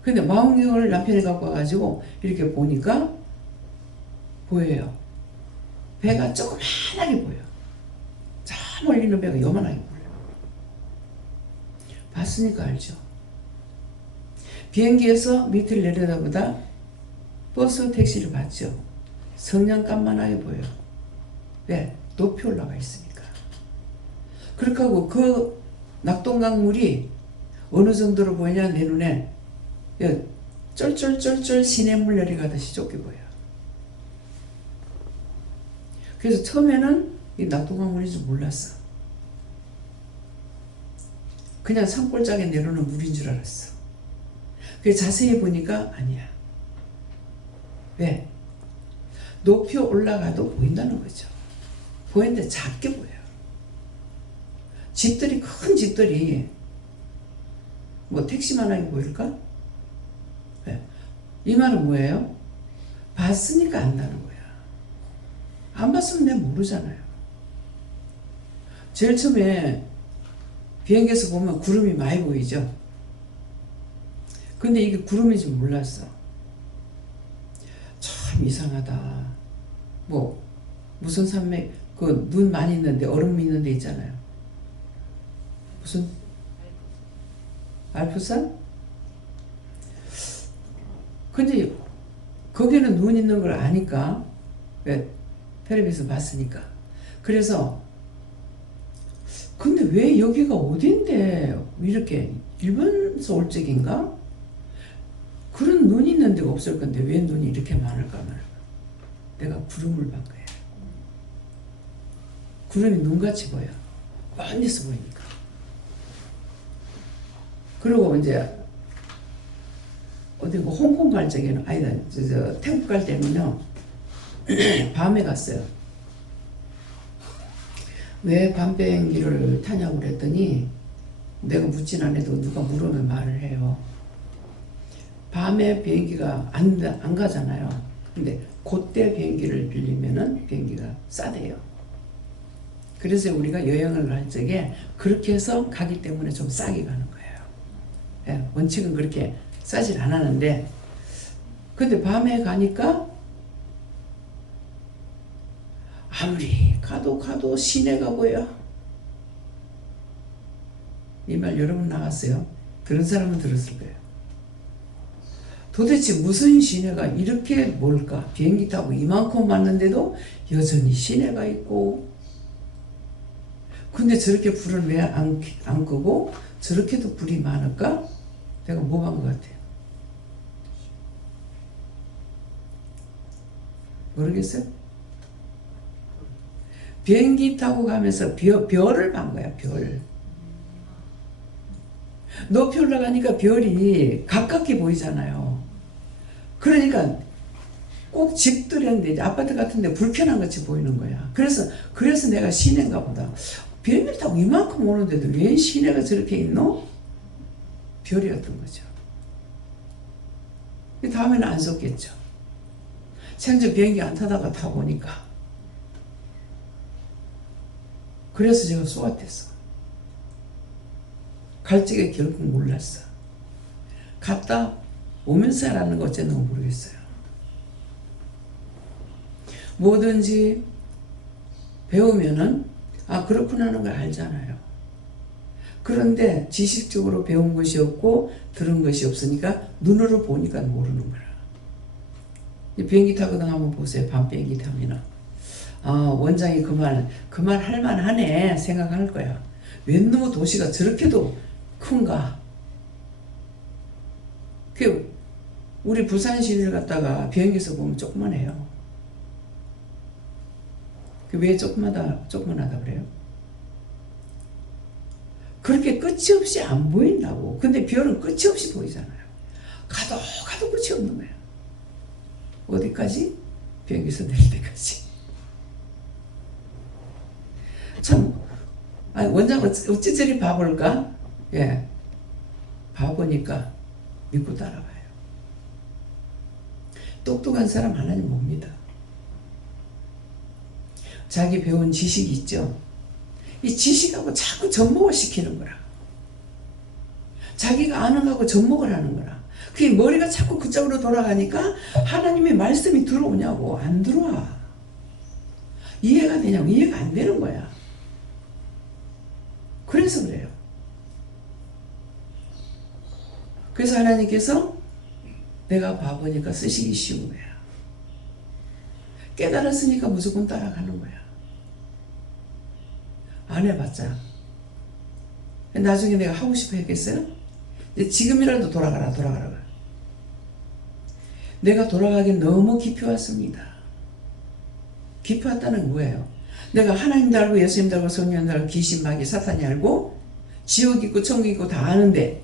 근데 망원경을 남편이 갖고 와가지고 이렇게 보니까 보여요. 배가 조그만하게 보여. 저 멀리 있는 배가 요만하게 보여. 봤으니까 알죠. 비행기에서 밑을 내려다보다 버스 택시를 봤죠. 성냥감만하게 보여. 왜? 높이 올라가 있으니까. 그렇게 하고 그 낙동강물이 어느 정도로 보이냐 내 눈에 쫄쫄쫄쫄 시냇물 내려가듯이 좁게 보여. 그래서 처음에는 이 낙동강물인 줄 몰랐어. 그냥 산골짜기에 내려오는 물인 줄 알았어. 그래서 자세히 보니까 아니야. 왜? 높이 올라가도 보인다는 거죠. 보이는데 작게 보여요. 집들이 큰 집들이 뭐 택시만하게 보일까? 네. 이 말은 뭐예요? 봤으니까 안다는 거야. 안 봤으면 내가 모르잖아요. 제일 처음에 비행기에서 보면 구름이 많이 보이죠. 근데 이게 구름인지 몰랐어. 참 이상하다. 뭐 무슨 산맥 그 눈 많이 있는데 얼음 있는 데 있잖아요. 무슨 알프산? 근데 거기는 눈 있는 걸 아니까 왜 텔레비에서 봤으니까. 그래서 근데 왜 여기가 어딘데 이렇게 일본에서 올 적인가? 그런 눈이 있는 데가 없을 건데 왜 눈이 이렇게 많을까 말까. 내가 구름을 본 거야. 구름이 눈같이 보여. 멀리서 보이니까. 그리고 이제 어디 뭐 홍콩 갈 적에는 아니다 태국 갈 때는요 밤에 갔어요. 왜 밤 비행기를 타냐고 그랬더니 내가 묻진 않아도 누가 물으면 말을 해요. 밤에 비행기가 안 가잖아요. 근데 그때 비행기를 빌리면은 비행기가 싸대요. 그래서 우리가 여행을 갈 적에 그렇게 해서 가기 때문에 좀 싸게 가는 거예요. 예, 원칙은 그렇게 싸질 않았는데 근데 밤에 가니까 아무리 가도 시내가 보여. 이 말 여러분 나갔어요? 들은 사람은 들었을 거예요. 도대체 무슨 시내가 이렇게 뭘까? 비행기 타고 이만큼 왔는데도 여전히 시내가 있고 근데 저렇게 불을 왜 안 끄고 저렇게도 불이 많을까? 내가 뭐 한 것 같아요? 모르겠어요? 비행기 타고 가면서 별을 본 거야, 별. 높이 올라가니까 별이 가깝게 보이잖아요. 그러니까 꼭 집들이었는데 이제 아파트 같은데 불편한 것이 보이는 거야. 그래서 내가 시내인가 보다. 비행기 타고 이만큼 오는데도 왜 시내가 저렇게 있노? 별이었던 거죠. 다음에는 안 썼겠죠. 생전 비행기 안 타다가 타보니까. 그래서 제가 쏘았댔어. 갈 적에 결국 몰랐어. 갔다 오면서 라는 거 어쨌는 모르겠어요. 뭐든지 배우면은 그렇구나 하는 걸 알잖아요. 그런데 지식적으로 배운 것이 없고 들은 것이 없으니까 눈으로 보니까 모르는 거라. 비행기 타거나 한번 보세요. 밤 비행기 타면은 원장이 그 말 할만하네 생각할 거야. 웬 놈의 도시가 저렇게도 큰가? 우리 부산 시내를 갔다가 비행기에서 보면 조그만해요. 왜 조그만하다 그래요? 그렇게 끝이 없이 안 보인다고. 근데 별은 끝이 없이 보이잖아요. 가도 끝이 없는 거야. 어디까지? 비행기에서 내릴 때까지. 참, 원장 어찌 저리 바볼까? 예. 바보니까 믿고 따라가요. 똑똑한 사람 하나님 못 믿어. 자기 배운 지식이 있죠. 이 지식하고 자꾸 접목을 시키는 거라. 자기가 아는 거하고 접목을 하는 거라. 그게 머리가 자꾸 그쪽으로 돌아가니까 하나님의 말씀이 들어오냐고. 안 들어와. 이해가 되냐고. 이해가 안 되는 거야. 그래서 그래요. 그래서 하나님께서 내가 바보니까 쓰시기 쉬운 거야. 깨달았으니까 무조건 따라가는 거야. 안 해봤자. 나중에 내가 하고 싶어 했겠어요? 지금이라도 돌아가라. 내가 돌아가긴 너무 깊이 왔습니다. 깊이 왔다는 건 뭐예요? 내가 하나님도 알고 예수님도 알고 성령도 알고 귀신 마귀 사탄이 알고 지옥 있고 천국 있고 다 아는데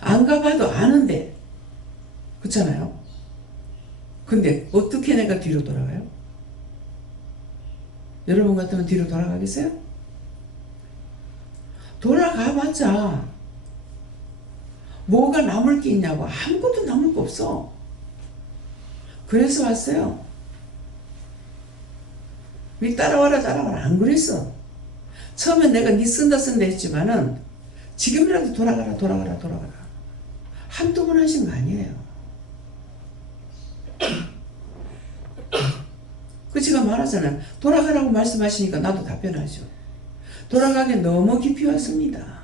안 가봐도 아는데 그렇잖아요. 근데 어떻게 내가 뒤로 돌아가요? 여러분 같으면 뒤로 돌아가겠어요? 돌아가봤자 뭐가 남을 게 있냐고. 아무것도 남을 거 없어. 그래서 왔어요. 왜 따라와라 안 그랬어. 처음엔 내가 니 쓴다 했지만은 지금이라도 돌아가라. 한두 번 하신 거 아니에요. 그 제가 말하잖아요. 돌아가라고 말씀하시니까 나도 답변하죠. 돌아가기 너무 깊이 왔습니다.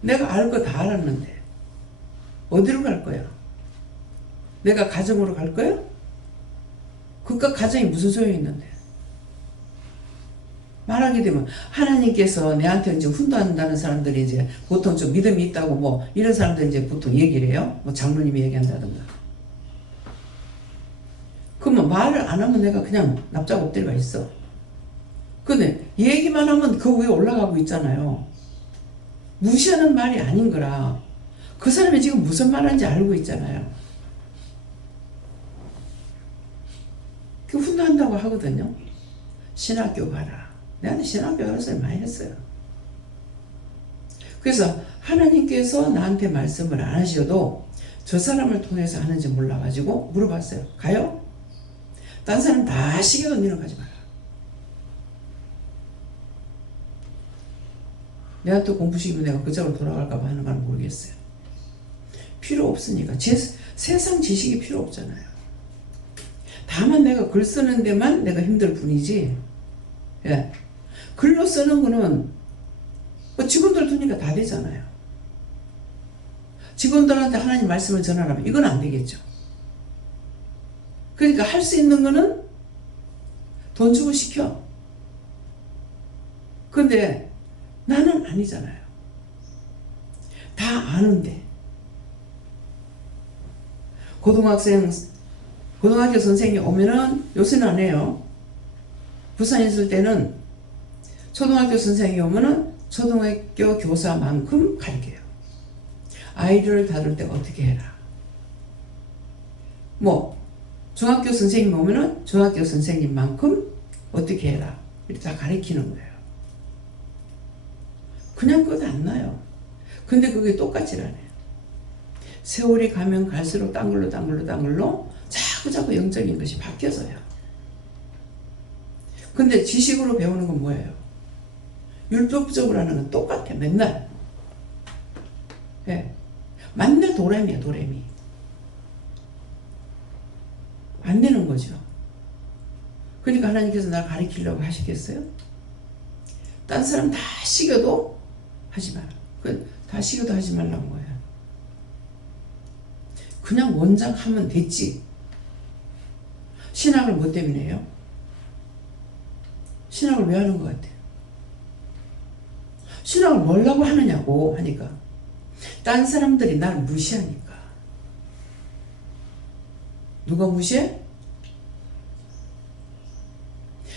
내가 알 거 다 알았는데 어디로 갈 거야? 내가 가정으로 갈 거야? 그깟 가정이 무슨 소용이 있는데? 말하게 되면 하나님께서 내한테 이제 훈도한다는 사람들이 이제 보통 좀 믿음이 있다고 뭐 이런 사람들 이제 보통 얘기를 해요. 뭐 장로님이 얘기한다든가. 그러면 말을 안 하면 내가 그냥 납작 엎드려가 있어. 근데 얘기만 하면 그 위에 올라가고 있잖아요. 무시하는 말이 아닌 거라. 그 사람이 지금 무슨 말 하는지 알고 있잖아요. 그 훈도한다고 하거든요. 신학교 가라. 내가 신학교 가는 소리 많이 했어요. 그래서 하나님께서 나한테 말씀을 안 하셔도 저 사람을 통해서 하는지 몰라가지고 물어봤어요. 가요? 딴 사람 다 시켜도 니는 가지 마라. 내가 또 공부 시키면 내가 그쪽으로 돌아갈까봐 하는 건 모르겠어요. 필요 없으니까. 세상 지식이 필요 없잖아요. 다만 내가 글 쓰는 데만 내가 힘들 뿐이지. 예. 글로 쓰는 거는 뭐 직원들 두니까 다 되잖아요. 직원들한테 하나님 말씀을 전하라면 이건 안 되겠죠. 그러니까 할 수 있는 거는 돈 주고 시켜. 근데 나는 아니잖아요. 다 아는데. 고등학교 선생님이 오면은 요새는 안 해요. 부산에 있을 때는 초등학교 선생님이 오면은 초등학교 교사만큼 가르쳐요. 아이들을 다룰 때 어떻게 해라. 뭐 중학교 선생님 오면은 중학교 선생님만큼 어떻게 해라. 이렇게 다 가르치는 거예요. 그냥 그것도 안 나요. 근데 그게 똑같질 않아요. 세월이 가면 갈수록 딴 걸로 자꾸 영적인 것이 바뀌어서요. 근데 지식으로 배우는 건 뭐예요? 율법적으로 하는 건 똑같아. 맨날. 예. 맨날 도래미야, 도래미. 안 되는 거죠. 그러니까 하나님께서 날 가르치려고 하시겠어요? 딴 사람 다 시켜도 하지 마라. 다 시켜도 하지 말라는 거예요. 그냥 원장 하면 됐지. 신학을 뭐 때문에 해요? 신학을 왜 하는 것 같아요? 신학을 뭐라고 하느냐고 하니까 딴 사람들이 날 무시하니까. 누가 무시해?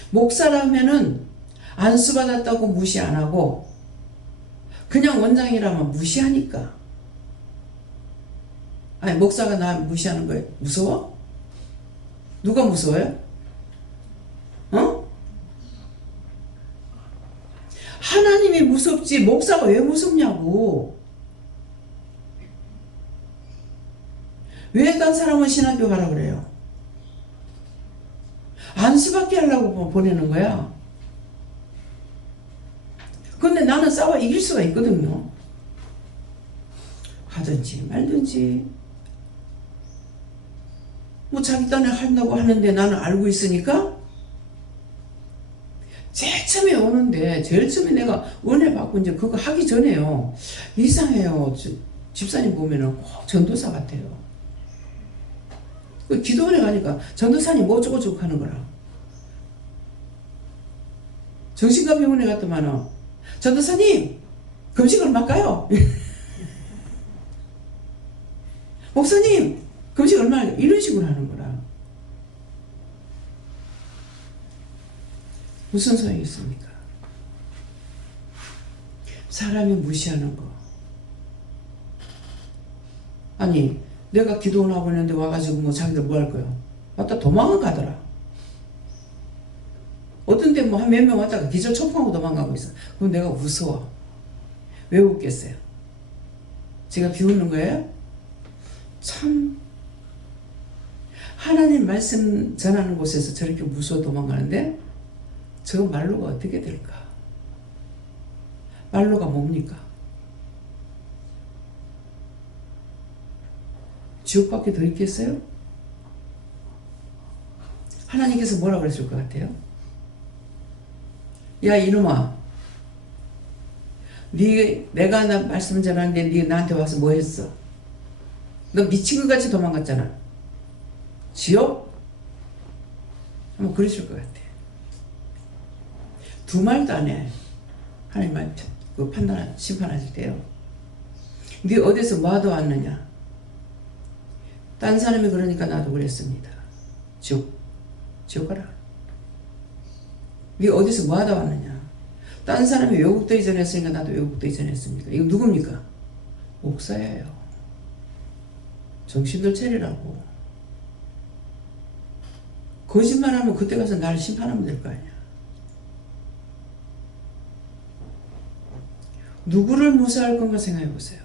목사라면은 안수받았다고 무시 안 하고 그냥 원장이라면 무시하니까. 아니 목사가 나 무시하는 거예요? 무서워? 누가 무서워요? 어? 하나님이 무섭지 목사가 왜 무섭냐고. 왜 딴 사람은 신학교 가라 그래요? 안수받게 하려고 보내는 거야. 근데 나는 싸워 이길 수가 있거든요. 하든지 말든지. 뭐 자기 딴에 한다고 하는데 나는 알고 있으니까 제일 처음에 오는데 제일 처음에 내가 은혜 받고 이제 그거 하기 전에요. 이상해요. 집사님 보면은 꼭 전도사 같아요. 그 기도원에 가니까 전도사님 뭐 어쩌고저쩌고 하는 거라. 정신과 병원에 갔더만은 전도사님 금식 얼마일까요? 목사님 금식 얼마일까요? 이런 식으로 하는 거라. 무슨 소용이 있습니까? 사람이 무시하는 거. 아니 내가 기도원 하고 있는데 와가지고 뭐 자기들 뭐 할 거야? 왔다 도망을 가더라. 어떤 데 뭐 한 몇 명 왔다가 기절 초풍하고 도망가고 있어. 그럼 내가 무서워. 왜 웃겠어요? 제가 비웃는 거예요? 참 하나님 말씀 전하는 곳에서 저렇게 무서워 도망가는데 저 말로가 어떻게 될까? 말로가 뭡니까? 지옥밖에 더 있겠어요? 하나님께서 뭐라 그랬을 것 같아요? 야 이놈아, 내가 나 말씀 전하는데 네 나한테 와서 뭐 했어? 너 미친 것 같이 도망갔잖아. 지옥? 아마 그러실 것 같아. 두 말도 안 해. 하나님 그 심판하실 때요. 네 어디서 뭐하다 왔느냐? 딴 사람이 그러니까 나도 그랬습니다. 지옥 가라. 네 어디서 뭐하다 왔느냐? 딴 사람이 외국도 이전했으니까 나도 외국도 이전했습니다. 이거 누굽니까? 목사예요. 정신들 차리라고. 거짓말하면 그때 가서 나를 심판하면 될 거 아니야. 누구를 무사할 건가 생각해 보세요.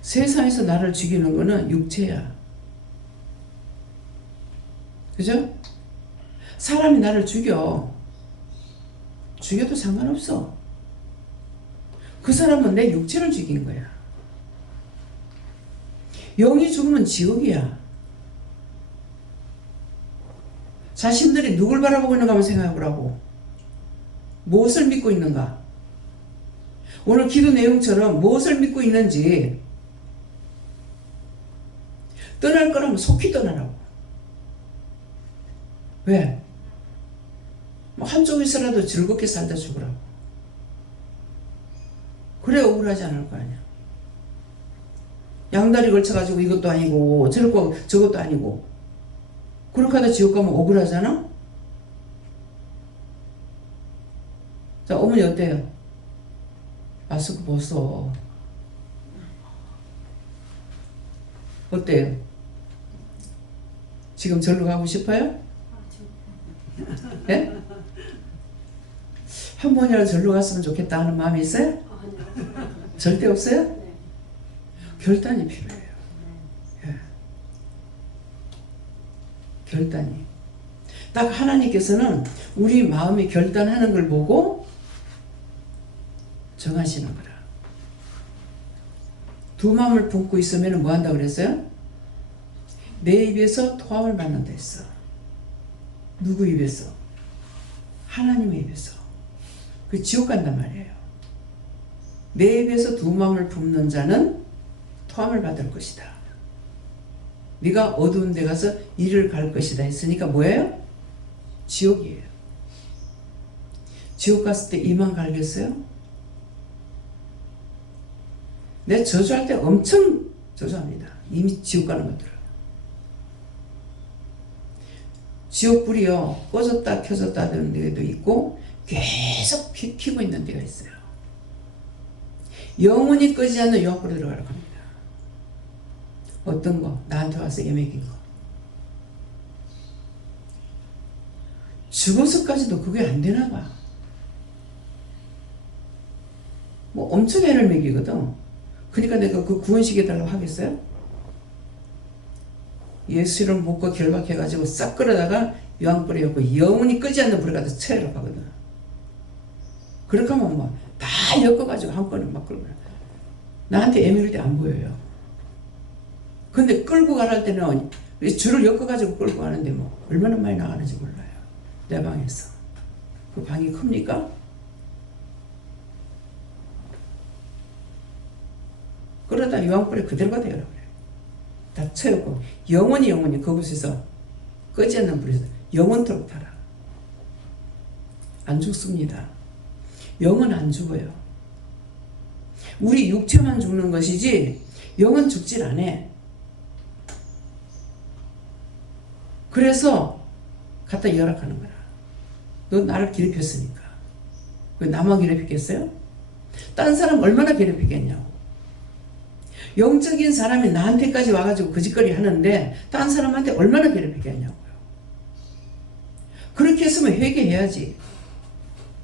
세상에서 나를 죽이는 거는 육체야. 그죠? 사람이 나를 죽여도 상관없어. 그 사람은 내 육체를 죽인 거야. 영이 죽으면 지옥이야. 자신들이 누굴 바라보고 있는가 한번 생각해 보라고. 무엇을 믿고 있는가? 오늘 기도 내용처럼 무엇을 믿고 있는지. 떠날 거라면 속히 떠나라고. 왜? 뭐 한쪽에서라도 즐겁게 살다 죽으라고. 그래 억울하지 않을 거 아니야. 양다리 걸쳐가지고 이것도 아니고 저것도 아니고 그렇게 하다 지옥 가면 억울하잖아. 자, 어머니 어때요? 마스크 벗어. 어때요? 지금 절로 가고 싶어요? 예? 한 번이라도 절로 갔으면 좋겠다 하는 마음이 있어요? 절대 없어요? 결단이 필요해요. 예. 결단이. 딱 하나님께서는 우리 마음이 결단하는 걸 보고 정하시는 거라. 두 마음을 품고 있으면 뭐 한다고 그랬어요? 내 입에서 토함을 받는다 했어. 누구 입에서? 하나님의 입에서. 그 지옥 간단 말이에요. 내 입에서 두 마음을 품는 자는 토함을 받을 것이다. 네가 어두운 데 가서 이를 갈 것이다 했으니까 뭐예요? 지옥이에요. 지옥 갔을 때 이만 갈겠어요? 내 저주할 때 엄청 저주합니다. 이미 지옥 가는 것들은. 지옥불이요, 꺼졌다 켜졌다 하는 데도 있고 계속 피고 있는 데가 있어요. 영원히 꺼지지 않는 유황불에 들어가라고 합니다. 어떤 거? 나한테 와서 애매긴 거. 죽어서까지도 그게 안 되나 봐. 뭐 엄청 애를 먹이거든. 그러니까 내가 그 구원식 해달라고 하겠어요? 예수 이름 묻고 결박해가지고 싹 끌어다가 유황불에 엮고 영원히 끄지 않는 불에 가서 쳐야라고 하거든. 그렇게 하면 뭐 다 엮어가지고 한꺼번에 막 끌고 나한테 애매할 때 안 보여요. 근데 끌고 가랄 때는 줄을 엮어가지고 끌고 가는데 뭐 얼마나 많이 나가는지 몰라요. 내 방에서. 그 방이 큽니까? 그러다 유황불에 그대로가 되어라 그래요. 다 채우고 영원히 그곳에서 꺼지 않는 불에서 영원토록 타라. 안 죽습니다. 영은 안 죽어요. 우리 육체만 죽는 것이지 영은 죽질 않아. 그래서 갖다 열악하는 거야. 너 나를 괴롭혔으니까. 왜 나만 괴롭혔겠어요? 딴 사람 얼마나 괴롭히겠냐고. 영적인 사람이 나한테까지 와가지고 거짓거리 하는데 딴 사람한테 얼마나 괴롭히겠냐고요. 그렇게 했으면 회개해야지.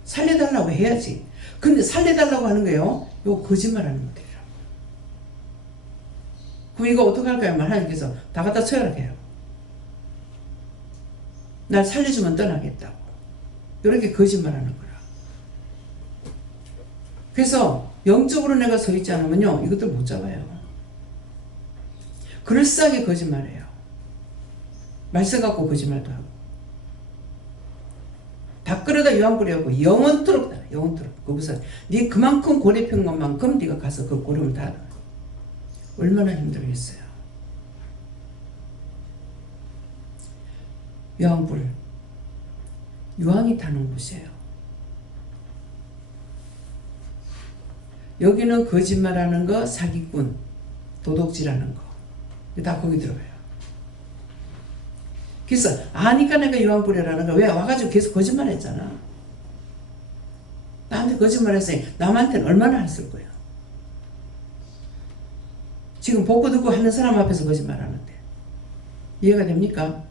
살려달라고 해야지. 근데 살려달라고 하는 거예요. 이거 거짓말하는 것들이라고. 그럼 이거 어떻게 할까요? 하나님께서 다 갖다 쳐야 해요. 날 살려주면 떠나겠다고. 이렇게 거짓말하는 거라. 그래서 영적으로 내가 서 있지 않으면요, 이것들 못 잡아요. 그럴싸하게 거짓말해요. 말씀 갖고 거짓말도 하고. 다 끌어다 유황불에 하고 영원토록 달아. 영원토록. 거기서 네 그만큼 고래 핀 것만큼 네가 가서 그 고름을 달아. 얼마나 힘들겠어요. 유황불. 유황이 타는 곳이에요. 여기는 거짓말하는 거, 사기꾼, 도둑질하는 거. 다 거기 들어가요. 그래서 아니까 내가 유황불이라는 거. 왜? 와가지고 계속 거짓말했잖아. 나한테 거짓말했으니 남한테는 얼마나 했을 거야. 지금 복고 듣고 하는 사람 앞에서 거짓말하는데 이해가 됩니까?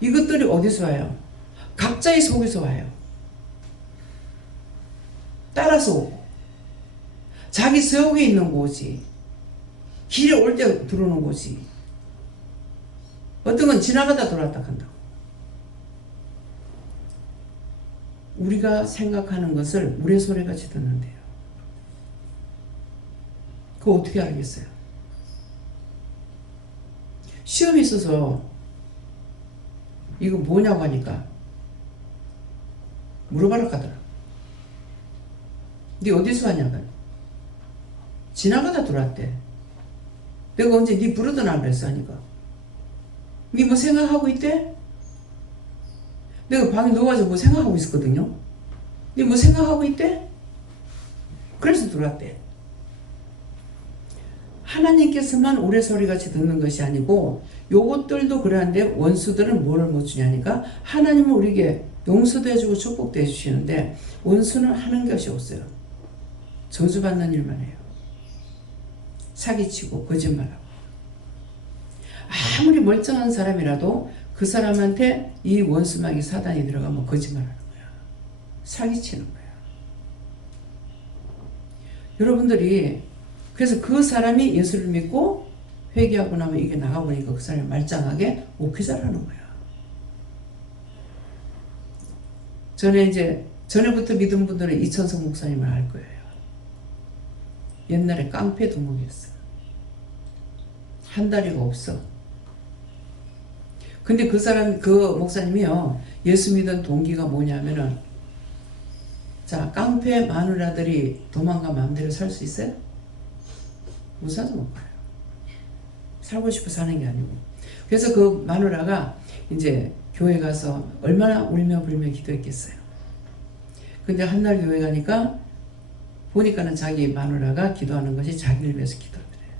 이것들이 어디서 와요? 각자의 속에서 와요. 따라서 오고 자기 속에 있는 곳이 길에 올 때 들어오는 곳이 어떤 건 지나가다 들어왔다 한다고. 우리가 생각하는 것을 우리의 소리같이 듣는데요. 그거 어떻게 알겠어요? 시험이 있어서 이거 뭐냐고 하니까 물어봐라 하더라. 네 어디서 왔냐고. 지나가다 들어왔대. 내가 언제 네 부르더나 그랬어 하니까 네 뭐 생각하고 있대? 내가 방에 누워가지고 뭐 생각하고 있었거든요. 네 뭐 생각하고 있대? 그래서 들어왔대. 하나님께서만 우레소리같이 듣는 것이 아니고 요것들도 그러한데 원수들은 뭐를 못 주냐니까 하나님은 우리에게 용서도 해주고 축복도 해주시는데 원수는 하는 것이 없어요. 저주받는 일만 해요. 사기치고 거짓말하고. 아무리 멀쩡한 사람이라도 그 사람한테 이 원수막이 사단이 들어가면 거짓말하는 거야. 사기치는 거야. 여러분들이 그래서 그 사람이 예수를 믿고 회개하고 나면 이게 나가보니까 그 사람이 말짱하게 목회자를 하는 거야. 전에부터 믿은 분들은 이천성 목사님을 알 거예요. 옛날에 깡패 두목이었어. 한 다리가 없어. 근데 그 목사님이요. 예수 믿은 동기가 뭐냐면은 자, 깡패 마누라들이 도망가 마음대로 살 수 있어요? 못 사서 못 가요. 살고 싶어 사는 게 아니고. 그래서 그 마누라가 이제 교회 가서 얼마나 울며 불며 기도했겠어요. 근데 한 날 교회 가니까 보니까는 자기 마누라가 기도하는 것이 자기를 위해서 기도를 해요.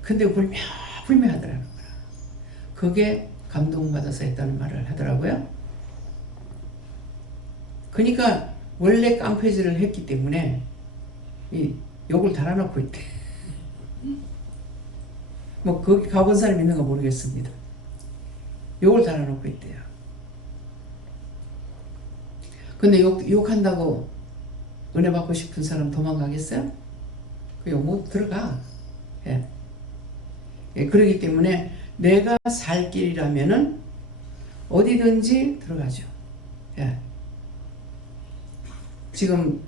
근데 울며 불며 하더라는 거야. 그게 감동받아서 했다는 말을 하더라고요. 그러니까 원래 깡패질을 했기 때문에 이 욕을 달아놓고 있대. 뭐 거기 가본 사람 있는가 모르겠습니다. 욕을 달아놓고 있대요. 근데 욕한다고 은혜 받고 싶은 사람 도망가겠어요? 그 욕 못 들어가. 예. 예, 그러기 때문에 내가 살 길이라면은 어디든지 들어가죠. 예. 지금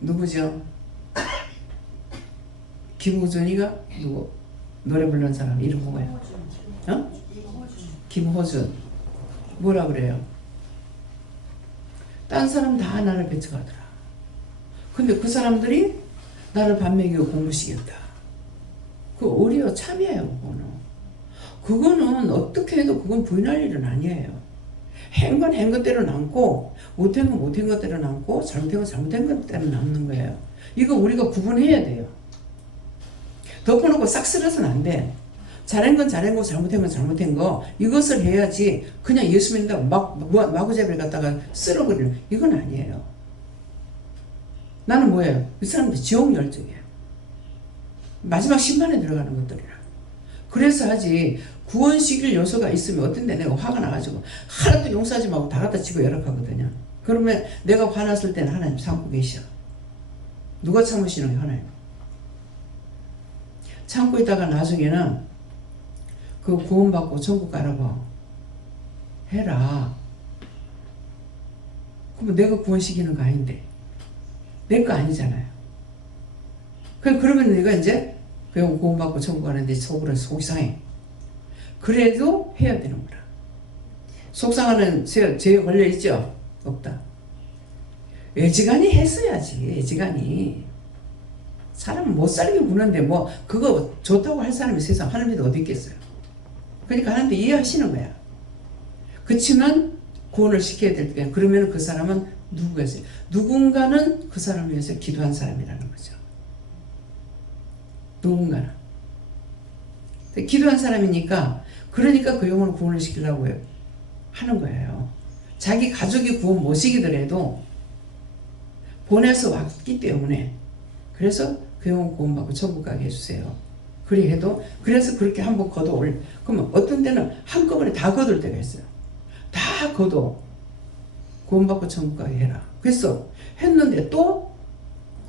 누구죠? 김호준이가 누구? 노래 부르는 사람 이름 뭐예요? 어? 김호준. 뭐라 그래요? 딴 사람 다 나를 배척하더라. 근데 그 사람들이 나를 밥 먹이고 공부시켰다. 그 오히려 참이에요. 그거는 어떻게 해도 그건 부인할 일은 아니에요. 한 건 한 것대로 남고 못한 건 못한 것대로 남고 잘못한 건 잘못한 것대로 남는 거예요. 이거 우리가 구분해야 돼요. 덮어놓고 싹 쓸어서는 안 돼. 잘한 건 잘한 거 잘못한 건 잘못한 거 이것을 해야지 그냥 예수 믿는다고 마구잡이를 갖다가 쓸어버리는 이건 아니에요. 나는 뭐예요? 이 사람들 지옥 열정이에요. 마지막 심판에 들어가는 것들이라. 그래서 하지 구원시킬 요소가 있으면 어떤 데 내가 화가 나가지고 하나도 용서하지 말고 다 갖다 치고 열악하거든요. 그러면 내가 화났을 때는 하나님 참고 계셔. 누가 참으시는 게 하나님. 참고 있다가 나중에는 그 구원받고 천국 가라고 해라. 그러면 내가 구원시키는 거 아닌데 내 거 아니잖아요. 그러면 내가 이제 구원받고 천국 가는데 속으로는 속상해. 그래도 해야 되는 거라. 속상하는 죄에 걸려있죠? 없다. 애지간히 했어야지. 애지간히. 사람은 못 살게 구는데 뭐 그거 좋다고 할 사람이 세상 하나님도 어디 있겠어요. 그러니까 하나님도 이해하시는 거야. 그치만 구원을 시켜야 될 때 그러면 그 사람은 누구겠어요? 누군가는 그 사람을 위해서 기도한 사람이라는 거죠. 누군가는. 기도한 사람이니까 그러니까 그 영혼을 구원을 시키려고 하는 거예요. 자기 가족이 구원 못 시키더라도 보내서 왔기 때문에 그래서 그 영혼 구원받고 천국 가게 해주세요. 그리 해도 그래서 그렇게 한번 거둬올 그러면 어떤 데는 한꺼번에 다 거둘 때가 있어요. 다 거둬 구원받고 천국 가게 해라. 그래서 했는데 또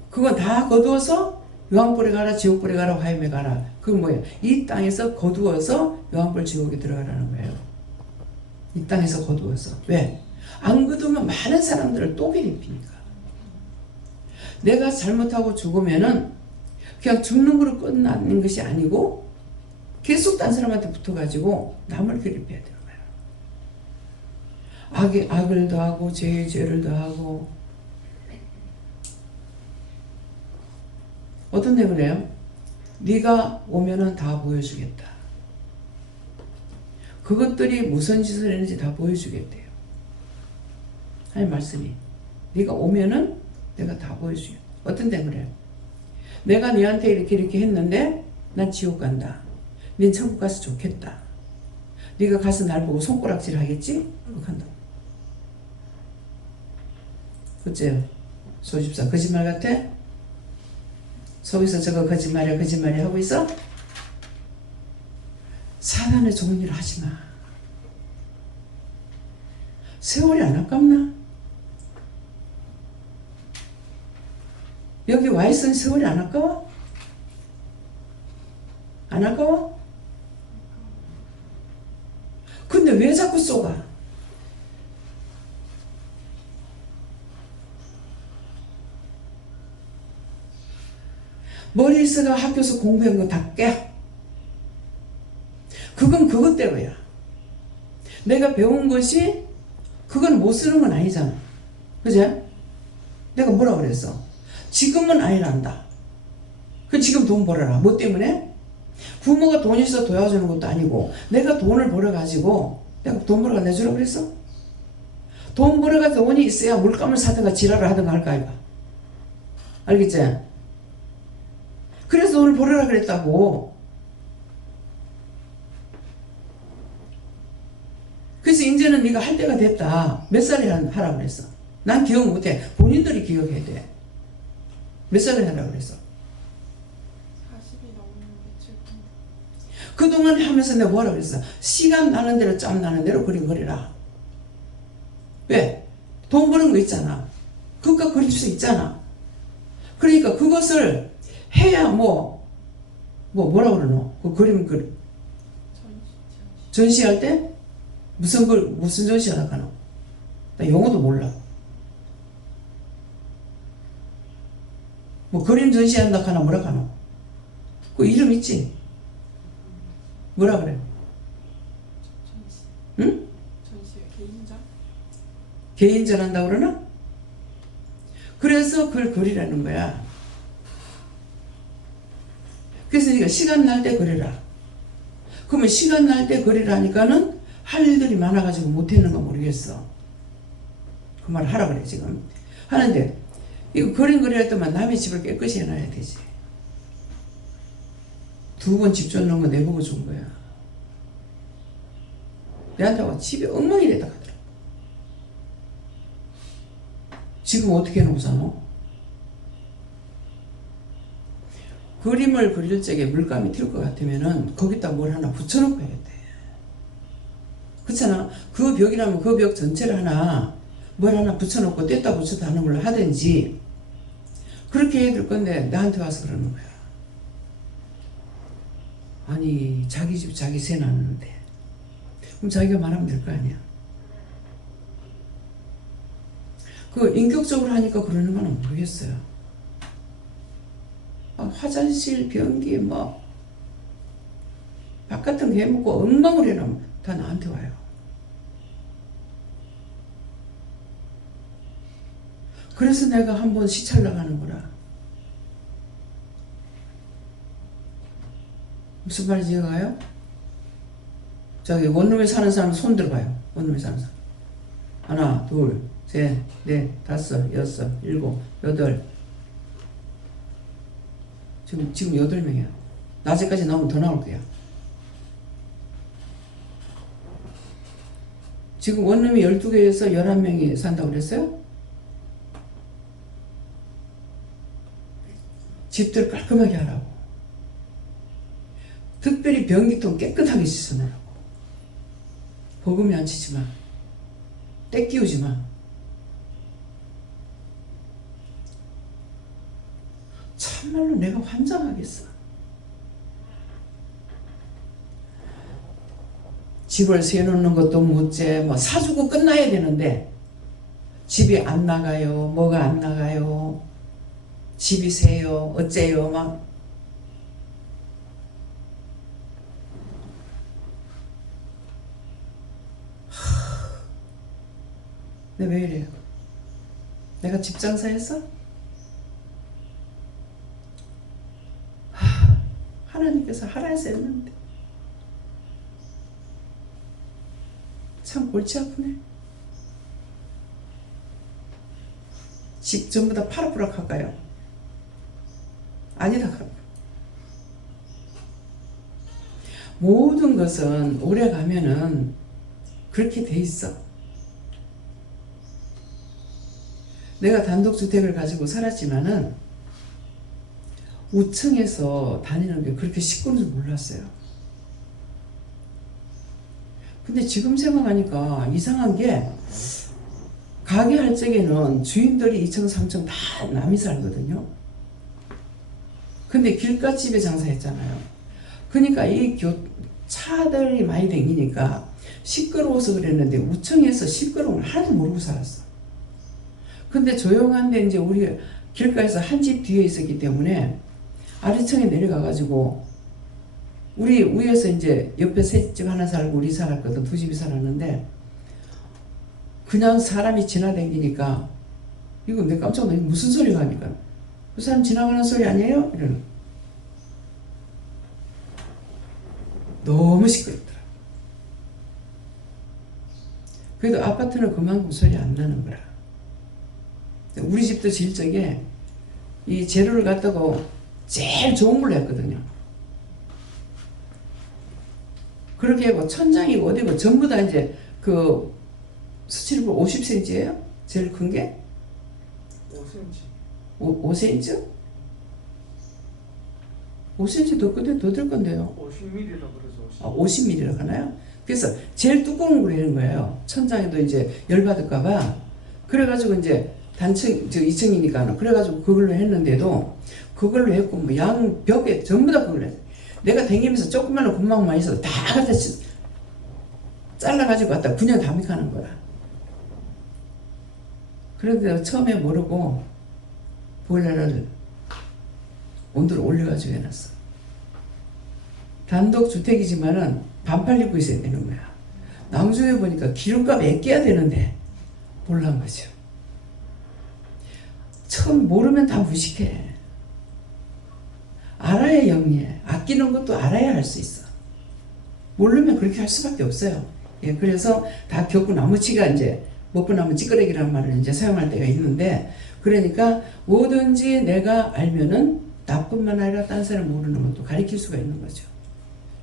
그건 다 거두어서 요한불에 가라 지옥불에 가라 화염에 가라. 그건 뭐예요? 이 땅에서 거두어서 요한불 지옥에 들어가라는 거예요. 이 땅에서 거두어서. 왜? 안 거두면 많은 사람들을 또 괴롭히니까. 내가 잘못하고 죽으면은 그냥 죽는 거로 끝나는 것이 아니고 계속 딴 사람한테 붙어가지고 남을 괴롭혀야 되는 거예요. 악을 더하고 죄에 죄를 더하고. 어떤 데 그래요? 네가 오면은 다 보여주겠다. 그것들이 무슨 짓을 했는지 다 보여주겠대요. 하나님 말씀이. 네가 오면은 내가 다 보여주겠다. 어떤 데 그래? 내가 너한테 이렇게 했는데 난 지옥 간다. 넌 천국 가서 좋겠다. 네가 가서 날 보고 손가락질 하겠지? 그렇게 한다. 어째요? 소집사 거짓말 같아? 속에서 저거 거짓말이야 하고 있어? 사단의 좋은 일 하지 마. 세월이 안 아깝나? 여기 와 있으니 세월이 안 아까워? 안 아까워? 근데 왜 자꾸 쏘가? 머리에서가 학교에서 공부한 거 다 깨. 그건 그것 때문이야. 내가 배운 것이 그건 못 쓰는 건 아니잖아. 그제? 내가 뭐라 그랬어? 지금은 아니란다. 그 지금 돈 벌어라. 뭐 때문에? 부모가 돈 있어 도와주는 것도 아니고 내가 돈을 벌어가지고 내가 돈 벌어가 내주라 그랬어? 돈 벌어가 돈이 있어야 물감을 사든가 지랄을 하든가 할까 아이가. 알겠지? 그래서 돈을 벌어라 그랬다고. 그래서 이제는 네가 할 때가 됐다. 몇 살에 하라고 그랬어? 난 기억 못해. 본인들이 기억해야 돼. 몇 살에 하라고 그랬어? 40이 넘는데 지금. 그동안 하면서 내가 뭐라고 그랬어? 시간 나는 대로 짬 나는 대로 그림 그리라. 왜? 돈 버는 거 있잖아. 그것과 그릴 수 있잖아. 그러니까 그것을 해야 뭐라고 그러노? 그 그림 전시할 때? 무슨 전시하라 하노? 나 영어도 몰라. 뭐 그림 전시한다 하나 뭐라 하노? 그 이름 있지? 뭐라 그래? 전시. 응? 전시 개인전? 개인전 한다고 그러나? 그래서 그걸 그리라는 거야. 그래서 네가 시간 날 때 그리라. 그러면 시간 날 때 그리라니까는 할 일들이 많아가지고 못했는 거 모르겠어. 그 말 하라 그래 지금. 하는데 이거 그림 그려야 했더만 남의 집을 깨끗이 해놔야 되지. 2번 집 줬는 거 내보고 준 거야. 내한테 와 집이 엉망이랬다 하더라. 지금 어떻게 해놓고 사노? 그림을 그릴 적에 물감이 튈 것 같으면은 거기다 뭘 하나 붙여놓고 해야 돼. 그렇잖아. 그 벽이라면 그 벽 전체를 하나 뭘 하나 붙여놓고 뗐다 붙였다 하는 걸로 하든지 그렇게 해야 될 건데 나한테 와서 그러는 거야. 아니 자기 집 자기 세 놨는데 그럼 자기가 말하면 될 거 아니야. 그 인격적으로 하니까 그러는 건 모르겠어요. 화장실 변기 바깥은 개 먹고 엉망을 해놓으면 다 나한테 와요. 그래서 내가 한번 시찰 나가는 거라. 무슨 말인지 이해가요? 저기 원룸에 사는 사람 손 들어봐요. 원룸에 사는 사람. 하나, 둘, 셋, 넷, 다섯, 여섯, 일곱, 여덟. 지금 8명이야. 낮에까지 나오면 더 나올 거야. 지금 원룸이 12개에서 11명이 산다고 그랬어요? 집들 깔끔하게 하라고. 특별히 변기통 깨끗하게 씻어내라고. 버금이 안 치지 마. 때 끼우지 마. 참말로 내가 환장하겠어. 집을 세놓는 것도 못째 사주고 끝나야 되는데 집이 안 나가요. 뭐가 안 나가요. 집이 새요. 어째요. 내가 왜 이래요? 내가 집 장사했어? 하나님께서 하라 해서 했는데 참 골치 아프네. 집 전부 다 파락푸락 할까요? 아니다. 모든 것은 오래 가면은 그렇게 돼 있어. 내가 단독주택을 가지고 살았지만은 우층에서 다니는 게 그렇게 시끄러운 줄 몰랐어요. 근데 지금 생각하니까 이상한 게 가게 할 적에는 주인들이 2층, 3층 다 남이 살거든요. 근데 길가집에 장사했잖아요. 그러니까 이 차들이 많이 다니니까 시끄러워서 그랬는데 우층에서 시끄러움을 하나도 모르고 살았어. 근데 조용한데 이제 우리 길가에서 한 집 뒤에 있었기 때문에 아래층에 내려가가지고 우리 위에서 이제 옆에 세 집 하나 살고 우리 살았거든. 두 집이 살았는데 그냥 사람이 지나다니니까 이거 내가 깜짝 놀랐어. 무슨 소리가 하니까 그 사람 지나가는 소리 아니에요? 이러는. 너무 시끄럽더라. 그래도 아파트는 그만큼 소리 안 나는 거라. 우리 집도 질 적에 이 재료를 갖다가 제일 좋은 걸로 했거든요. 그렇게 하고 천장이고 어디고 전부 다 이제 그 수치를 50cm예요? 제일 큰 게? 5cm. 5cm? 5cm 더 끝에 더 들 건데요. 50mm라 그러죠. 50mm라고 하나요? 그래서 제일 두꺼운 걸 하는 거예요. 천장에도 이제 열받을까봐. 그래가지고 이제 단층, 2층이니까. 그래가지고 그걸로 했는데도 그걸로 했고, 뭐 양 벽에 전부 다 그걸로 했어요. 내가 댕기면서 조그마한 구멍만 있어도 다 갖다 잘라가지고 갖다 그냥 담익하는 거야. 그런데 처음에 모르고 보일러를 온도를 올려가지고 해놨어. 단독주택이지만은 반팔 입고 있어야 되는 거야. 나중에 보니까 기름값 아껴야 되는데 몰란 거죠. 처음 모르면 다 무식해. 알아야 영리해. 아끼는 것도 알아야 할 수 있어. 모르면 그렇게 할 수밖에 없어요. 예, 그래서 다 겪고 나무치가 이제 먹고 나면 찌끄레기라는 말을 이제 사용할 때가 있는데, 그러니까 뭐든지 내가 알면은 나뿐만 아니라 딴 사람 모르는 것도 가르칠 수가 있는 거죠.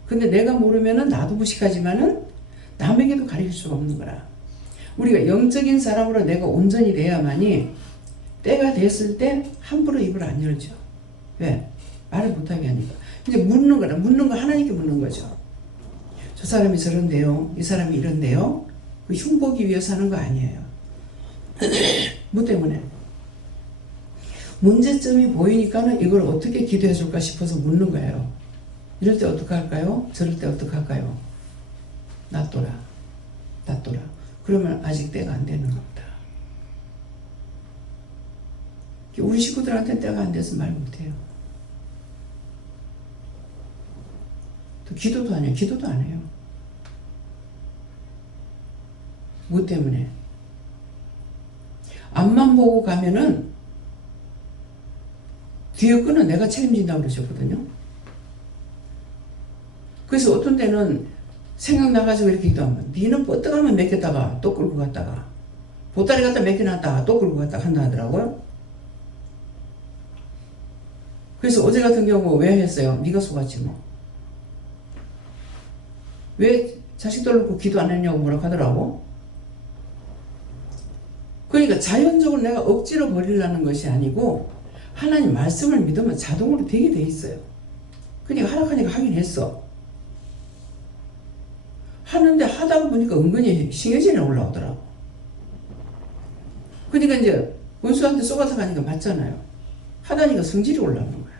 근데 내가 모르면은 나도 무식하지만은 남에게도 가르칠 수가 없는 거라. 우리가 영적인 사람으로 내가 온전히 돼야만이 때가 됐을 때 함부로 입을 안 열죠. 왜? 말을 못하게 하니까. 이제 묻는 거라. 묻는 거 하나님께 묻는 거죠. 저 사람이 저런데요. 이 사람이 이런데요. 그 흉보기 위해서 하는 거 아니에요. 뭐 때문에? 문제점이 보이니까는 이걸 어떻게 기도해 줄까 싶어서 묻는 거예요. 이럴 때 어떻게 할까요? 저럴 때 어떻게 할까요? 놔둬라. 놔둬라. 그러면 아직 때가 안 되는 겁니다. 우리 식구들한테 때가 안 돼서 말 못해요. 또 기도도 안 해요. 기도도 안 해요. 뭐 때문에? 앞만 보고 가면은 뒤에 거는 내가 책임진다고 그러셨거든요. 그래서 어떤 때는 생각나가지고 이렇게 기도하면 니는 뻗어가면 맡겼다가 또 끌고 갔다가 보따리 갖다 맡겨놨다가 또 끌고 갔다가 한다 하더라고요. 그래서 어제 같은 경우 왜 했어요? 네가 속았지 뭐. 왜 자식들 놓고 기도 안 했냐고 뭐라 하더라고. 그러니까 자연적으로 내가 억지로 버리려는 것이 아니고 하나님 말씀을 믿으면 자동으로 되게 돼 있어요. 그러니까 하락하니까 하긴 했어. 하는데 하다 보니까 은근히 싱해진이 올라오더라고. 그러니까 이제 원수한테 쏘가서 가니까 맞잖아요. 하다니까 성질이 올라오는 거야.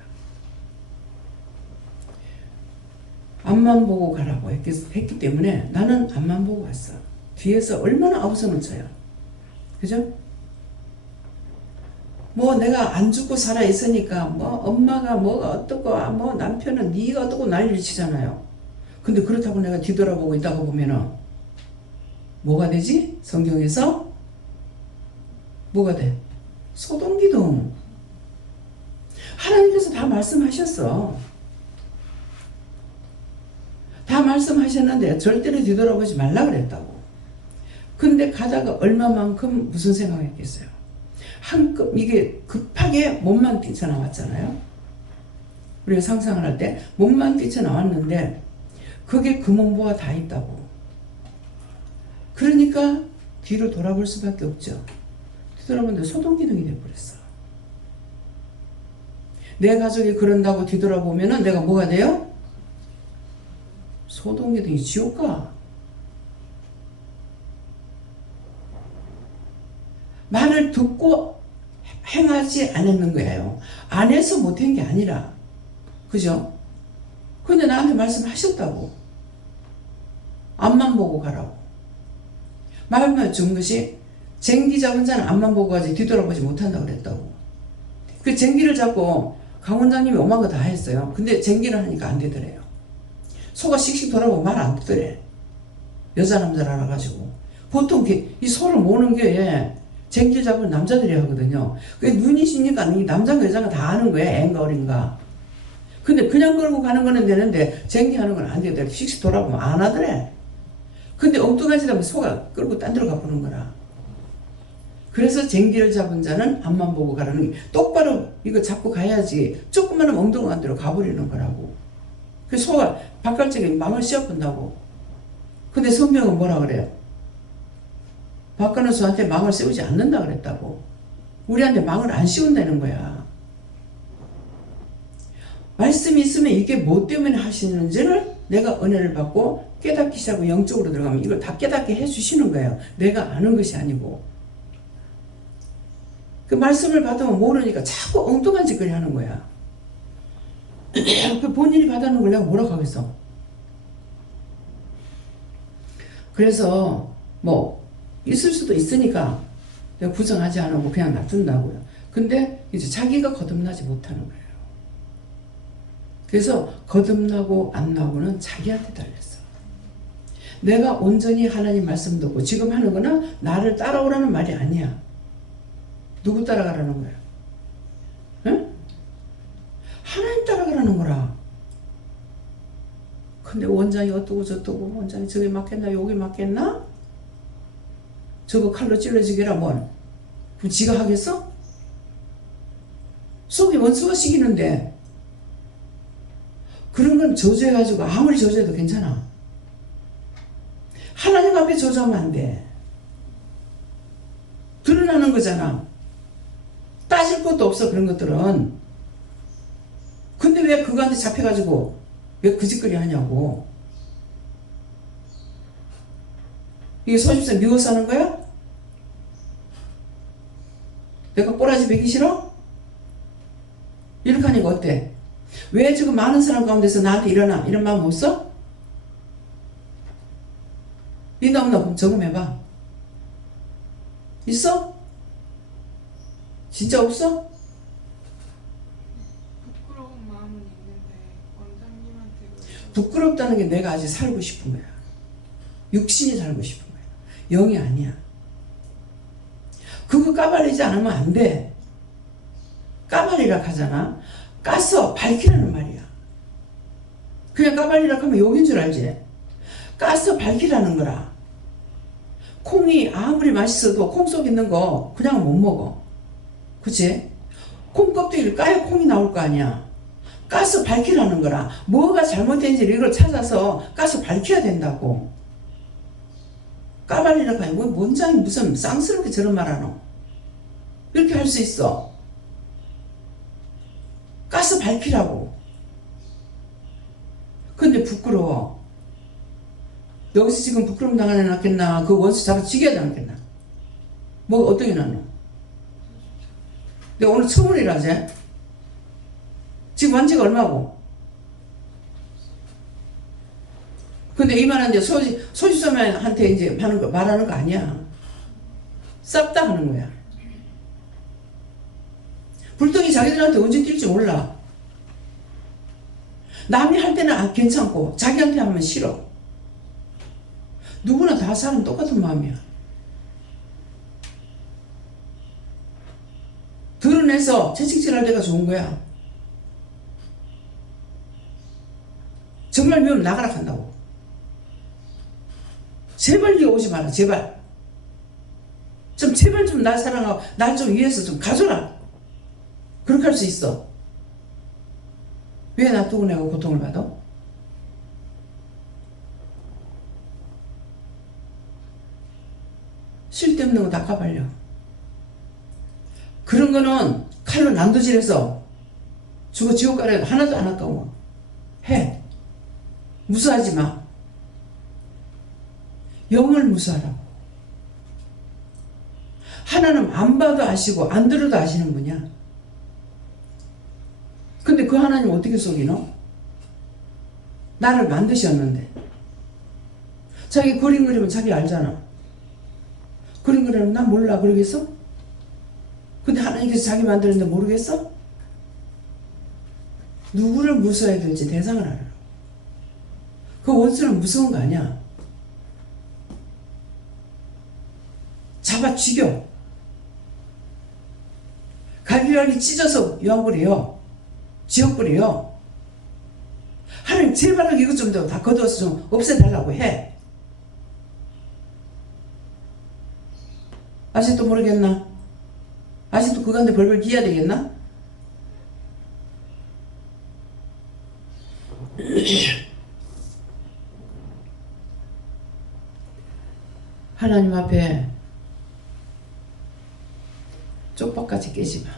앞만 보고 가라고 했기 때문에 나는 앞만 보고 왔어. 뒤에서 얼마나 아우성을 쳐요. 그죠? 뭐 내가 안 죽고 살아 있으니까 뭐 엄마가 뭐가 어떻고 뭐 남편은 네가 어떻고 난리를 치잖아요. 근데 그렇다고 내가 뒤돌아보고 있다고 보면은 뭐가 되지? 성경에서 뭐가 돼? 소동기동. 하나님께서 다 말씀하셨어. 다 말씀하셨는데 절대로 뒤돌아보지 말라 그랬다고. 근데 가다가 얼마만큼 무슨 생각했겠어요? 이게 급하게 몸만 뛰쳐나왔잖아요. 우리가 상상을 할 때 몸만 뛰쳐나왔는데 그게 금은보가 다 있다고. 그러니까 뒤로 돌아볼 수밖에 없죠. 뒤돌아보는데 소동기둥이 돼버렸어. 내 가족이 그런다고 뒤돌아보면은 내가 뭐가 돼요? 소동기둥이 지옥 가. 말을 듣고 행하지 않았는 거예요. 안 해서 못한 게 아니라. 그죠? 근데 나한테 말씀하셨다고. 앞만 보고 가라고. 말만 준 것이 쟁기 잡은 자는 앞만 보고 가지 뒤돌아보지 못한다고 그랬다고. 그 쟁기를 잡고 강 원장님이 오만 거 다 했어요. 근데 쟁기를 하니까 안 되더래요. 소가 씩씩 돌아보고 말 안 듣더래. 여자 남자를 알아가지고. 보통 이 소를 모는 게 쟁기 잡은 남자들이 하거든요. 그게 눈이시니까 이 남자가 여자가 다 아는 거예요. 애인가 어린가. 근데 그냥 끌고 가는 거는 되는데 쟁기 하는 건 안 되더래. 씩씩 돌아보면 안 하더래. 근데 엉뚱한 짓 하면 소가 끌고 딴 데로 가보는 거라. 그래서 쟁기를 잡은 자는 앞만 보고 가라는 게 똑바로 이거 잡고 가야지 조금만 하면 엉뚱한 데로 가버리는 거라고. 그래서 소가 바깥쪽에 망을 씌워본다고. 근데 성경은 뭐라 그래요? 바깥의 소한테 망을 씌우지 않는다 그랬다고. 우리한테 망을 안 씌운다는 거야. 말씀이 있으면 이게 뭐 때문에 하시는지를 내가 은혜를 받고 깨닫기 시작하고 영적으로 들어가면 이걸 다 깨닫게 해주시는 거예요. 내가 아는 것이 아니고. 그 말씀을 받으면 모르니까 자꾸 엉뚱한 짓거리 하는 거야. 그 본인이 받아놓은 걸 내가 뭐라고 하겠어. 그래서 뭐 있을 수도 있으니까 내가 부정하지 않고 그냥 놔둔다고요. 근데 이제 자기가 거듭나지 못하는 거예요. 그래서 거듭나고 안 나고는 자기한테 달렸어. 내가 온전히 하나님 말씀 듣고 지금 하는 거는 나를 따라오라는 말이 아니야. 누구 따라가라는 거야? 응? 하나님 따라가라는 거라. 근데 원장이 어떠고 저떠고 원장이 저기 맞겠나 여기 맞겠나? 저거 칼로 찔러지게라 뭘? 그럼 지가 하겠어? 속이 원수가 시키는데 그런 건 저주해가지고 아무리 저주해도 괜찮아. 하나님 앞에 저주하면 안 돼. 드러나는 거잖아. 따질 것도 없어 그런 것들은. 근데 왜 그거한테 잡혀가지고 왜 그 짓거리 하냐고. 이게 소집사 미워서 하는 거야? 내가 꼬라지 베기 싫어? 이렇게 하니까 어때? 왜 지금 많은 사람 가운데서 나한테 일어나? 이런 마음 없어? 있나 없나 그럼 점검해봐. 있어? 진짜 없어? 부끄러운 마음은 있는데 원장님한테 부끄럽다는 게 내가 아직 살고 싶은 거야. 육신이 살고 싶은 거야. 영이 아니야. 그거 까발리지 않으면 안 돼. 까발리라 하잖아. 까서 밝히라는 말이야. 그냥 까발리라 하면 욕인 줄 알지? 까서 밝히라는 거라. 콩이 아무리 맛있어도 콩 속 있는 거 그냥 못 먹어. 그치? 콩 껍데기를 까야 콩이 나올 거 아니야. 까서 밝히라는 거라. 뭐가 잘못된지 이걸 찾아서 까서 밝혀야 된다고. 까발리라고 하니 원장이 무슨 쌍스럽게 저런 말 하노? 이렇게 할 수 있어. 까서 밝히라고. 근데 부끄러워. 여기서 지금 부끄러움 당하지 않겠나? 그 원수 잡아 죽여야 되지 않겠나? 뭐 어떻게 나노? 내가 오늘 처음으로 일하지? 지금 완지가 얼마고? 근데 이만한데 소지서면한테 이제 말하는 거 아니야. 쌉다 하는 거야. 불똥이 자기들한테 언제 뛸지 몰라. 남이 할 때는 괜찮고 자기한테 하면 싫어. 누구나 다 사람 똑같은 마음이야. 드러내서 채찍질할 때가 좋은 거야. 정말 미우면 나가라 한다고. 제발 네가 오지 마라. 제발. 좀 제발 좀 날 사랑하고 날 좀 위해서 좀 가줘라. 그렇게 할 수 있어. 왜 놔두고 내가 고통을 받아? 쓸데없는 거 다 까발려. 그런 거는 칼로 난도질해서 죽어 지옥 가려 하나도 안 아까워. 해. 무수하지 마. 영을 무수하라고. 하나님 안 봐도 아시고 안 들어도 아시는 분이야. 근데 그 하나님 어떻게 속이노? 나를 만드셨는데. 자기 그림 그리면 자기 알잖아. 그림 그리면 난 몰라 그러겠어? 근데 하나님께서 자기 만드는데 모르겠어? 누구를 무서워야 될지 대상을 알아. 그 원수는 무서운 거 아니야. 잡아 죽여. 갈기갈기 찢어서 유황불이요. 지옥불이요. 하나님 제발 이것 좀 다 거두어서 좀 없애달라고 해. 아직도 모르겠나? 아직도 그간데 벌벌 기어야 되겠나? 하나님 앞에 쪽박같이 깨지 마.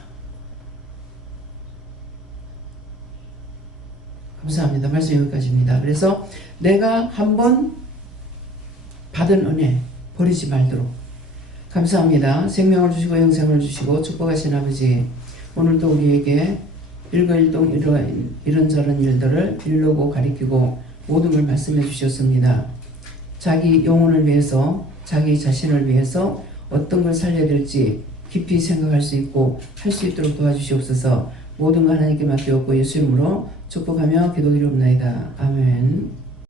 감사합니다. 말씀 여기까지입니다. 그래서 내가 한번 받은 은혜 버리지 말도록. 감사합니다. 생명을 주시고 영생을 주시고 축복하신 아버지, 오늘도 우리에게 일거일동 이런저런 일들을 이루고 가리키고 모든 걸 말씀해 주셨습니다. 자기 영혼을 위해서, 자기 자신을 위해서 어떤 걸 살려야 될지 깊이 생각할 수 있고 할 수 있도록 도와주시옵소서. 모든 걸 하나님께 맡기옵고 예수 이름으로 축복하며 기도드리옵나이다. 아멘.